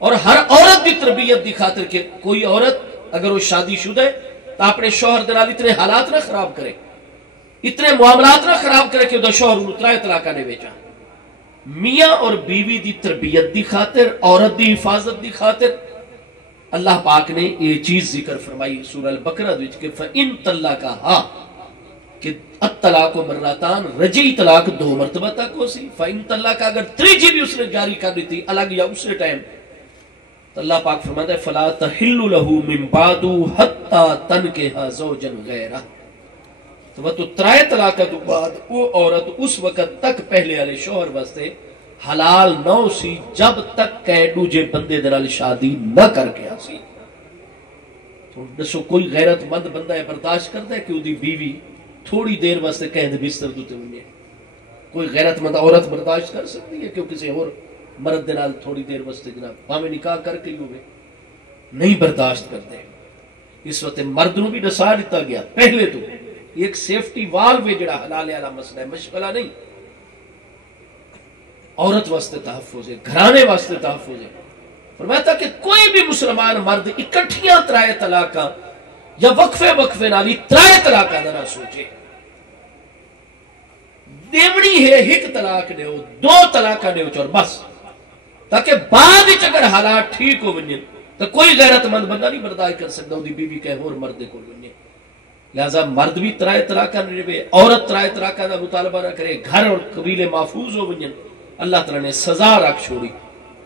اور ہر عورت کی تربیت دی خاطر کہ کوئی عورت اگر وہ شادی شدہ ہے تو اپنے شوہر دنال اتنے حالات نہ خراب کرے، اتنے معاملات نہ خراب کرے کہ وہ شوہر اترائے طلاقہ نے بیچا۔ میاں اور بیوی دی تربیت دی خاطر، عورت دی حفاظت دی خاطر اللہ پاک نے یہ چیز ذکر فرمائی سورہ البقرہ وچ کہ فَإِن طَلَّقَهَا کہ الطلاق مرتان، رجعی طلاق 2 مرتبہ تک ہو سی، فَإِن طَلَّقَ اگر تیجی بھی اس نے جاری کر دی تھی الگ یا اسی ٹائم، تو اللہ پاک فرماتا ہے فَلَا تَحِلُّ لَهُ مِن بَعْدُ حَتَّى تَنْكِحَ زَوْجًا غَيْرَهُ، تو وہ تو 3 طلاق تو بعد وہ عورت اس وقت تک پہلے والے شوہر واسطے حلال نہ سی جب تک کہ دوجے بندے دے نال شادی نہ کر کے آسی۔ تو دسو کوئی غیرت مند بندہ ہے برداشت کرتا ہے کہ اودی بیوی تھوڑی دیر واسطے کہہ دے بستر دوتے ہوئے؟ کوئی غیرت مند عورت برداشت کر سکتی ہے کہ وہ کسی اور مرد دے نال تھوڑی دیر واسطے جناب باویں نکاح کر کے ہوئے؟ نہیں برداشت کرتے۔ اس وقت مرد نو بھی دسا دیتا گیا پہلے تو ایک سیفٹی والو ہے جڑا حلال والا مسئلہ ہے، مشغلہ نہیں، عورت واسطے تحفظ ہے، گھرانے واسطے تحفظ ہے۔ فرماتا کہ کوئی بھی مسلمان مرد اکٹھیاں 3 طلاقاں یا وقفے وقفے نالی 3 طلاقاں نہ سوچے، دیونی ہے 1 طلاق دیو 2 طلاقاں دیو چور بس، تاکہ بعد وچ اگر حالات ٹھیک ہو ونجن تو کوئی غیرت مند بندہ نہیں برداشت کر سکتا اودی بیوی کہے اور مرد کو ونجے۔ لہذا مرد بھی 3 طلاقاں نہ دے، عورت 3 طلاقاں دا مطالبہ نہ کرے، گھر اور قبیلے محفوظ ہو ونجن۔ اللہ تعالیٰ نے سزا رکھ چھوڑی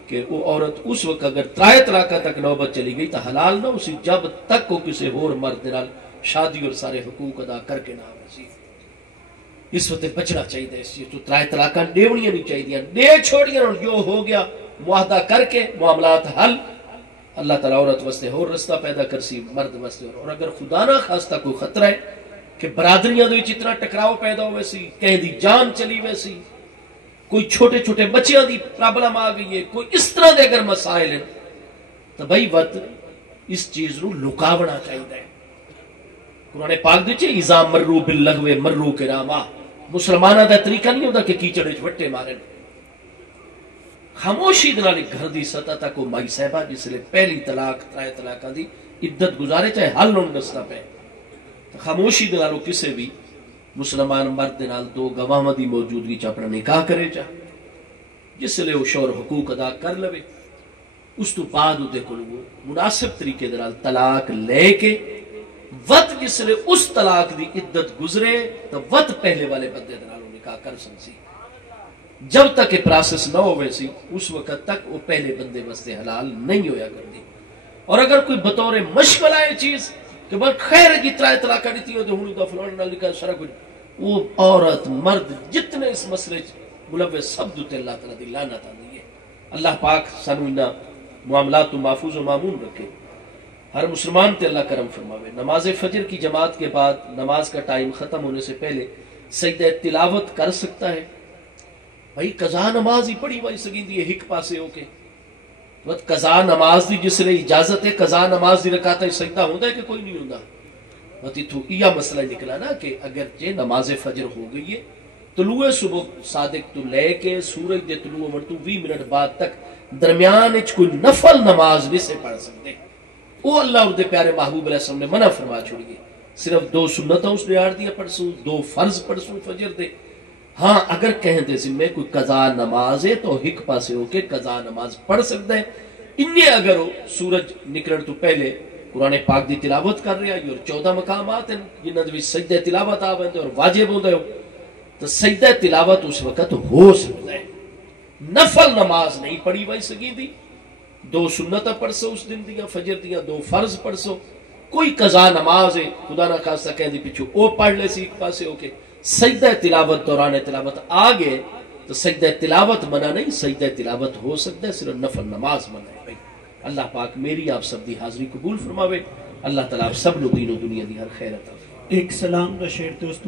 کہ وہ عورت اس وقت اگر 3 طلاقاں تک نوبت چلی گئی تو حلال نہ اسی جب تک وہ کسی اور مرد نال شادی اور سارے حقوق ادا کر کے نہ آسی۔ اس وقت بچنا چاہیے اس چیز تو 3 طلاقاں دیونیاں نہیں چاہیے، دے چھوڑیاں اور جو ہو گیا معاہدہ کر کے معاملات حل، اللہ تعالیٰ عورت واسطے اور رستہ پیدا کر سی، مرد واسطے اور اگر خدا نہ خواستہ کوئی خطرہ ہے کہ برادریاں دے وچ اتنا ٹکراؤ پیدا ہوئے سی، کہیں دی جان چلی ہوئے سی، کوئی چھوٹے چھوٹے بچیاں دی پرابلم آ گئی ہے، کوئی اس طرح دے اگر مسائل ہیں تو بھائی وقت اس چیز نو لکاونا چاہیے۔ قرآن پاک دے چے اذا مروا باللغو مروا کراما، مسلماناں دا طریقہ نہیں ہوندا کہ کیچڑ وچ وٹے مارن، خاموشی دے نال گھر دی سطح تک وہ مائی صاحبہ جس لے پہلی طلاق 3 طلاقاں دی عدت گزارے چاہے حل نہ دستا پے، خاموشی دے نال کسے بھی مسلمان مرد نال 2 گواہاں دی موجودگی چ اپنا نکاح کرے چا، جس لے وہ شوہر حقوق ادا کر لوے، اس تو بعد دے کول وہ مناسب طریقے دے نال طلاق لے کے وقت جس لے اس طلاق دی عدت گزرے تو وقت پہلے والے بندے دے نال نکاح کر سکسی، جب تک یہ پروسیس نہ ہوئے سی اس وقت تک وہ پہلے بندے واسطے حلال نہیں ہویا کرتی۔ اور اگر کوئی بطور مشغلہ ہے چیز کہ بس خیر جی 3 طلاقاں دیتی ہو تو ہن دا فلاں نال نکاح سارا کچھ، وہ عورت مرد جتنے اس مسئلے ملوث سب تے اللہ تعالیٰ دی لعنت آندی ہے۔ اللہ پاک سانو انہاں معاملات تو محفوظ و مامون رکھے، ہر مسلمان تے اللہ کرم فرماوے۔ نماز فجر کی جماعت کے بعد نماز کا ٹائم ختم ہونے سے پہلے سجدہ تلاوت کر سکتا ہے؟ بھائی قضا نماز ہی پڑھی وائی سکیندی ہے ایک پاسے ہو کے، وقت قضا نماز دی جس لئے اجازت ہے قضا نماز دی رکعت سجدہ ہوتا ہے کہ کوئی نہیں ہوتا؟ وقت تو یہ مسئلہ نکلا نا کہ اگر جے نماز فجر ہو گئی ہے طلوع صبح صادق تو لے کے سورج دے طلوع ہونے تو 20 منٹ بعد تک درمیان وچ کوئی نفل نماز نہیں سے پڑھ سکتے، وہ اللہ اور دے پیارے محبوب علیہ السلام نے منع فرما چھوڑی ہے، صرف 2 سنتاں اس دیار دیا پڑھسوں، 2 فرض پڑھسوں فجر دے۔ ہاں اگر کہیں دے ذمہ کوئی قضا نماز ہے تو ایک پاسے ہو کے قضا نماز پڑھ سکتا ہے، انہیں اگر وہ سورج نکلن تو پہلے قرآن پاک دی تلاوت کر رہا ہے اور 14 مقامات ہیں جنہاں دے سجدہ تلاوت آوندے اور واجب ہوندے ہو تو سجدہ تلاوت اس وقت ہو سکتا ہے، نفل نماز نہیں پڑھی وائی سکیندی، 2 سنتاں پڑھسو اس دن دیا فجر دیا، 2 فرض پڑھسو، کوئی قضا نماز ہے خدا نہ خواستہ کہہ دی پیچھو او پڑھ لے سی ایک پاسے ہو کے، سجدہ تلاوت دوران تلاوت آگے تو سجدہ تلاوت منع نہیں، سجدہ تلاوت ہو سکتا ہے، صرف نفل نماز منع ہے۔ بھائی اللہ پاک میری آپ سب دی حاضری قبول فرماوے، اللہ تعالیٰ آپ سب نو دین و دنیا دی ہر خیر عطا فرماوے۔ ایک سلام کا شعر دوستو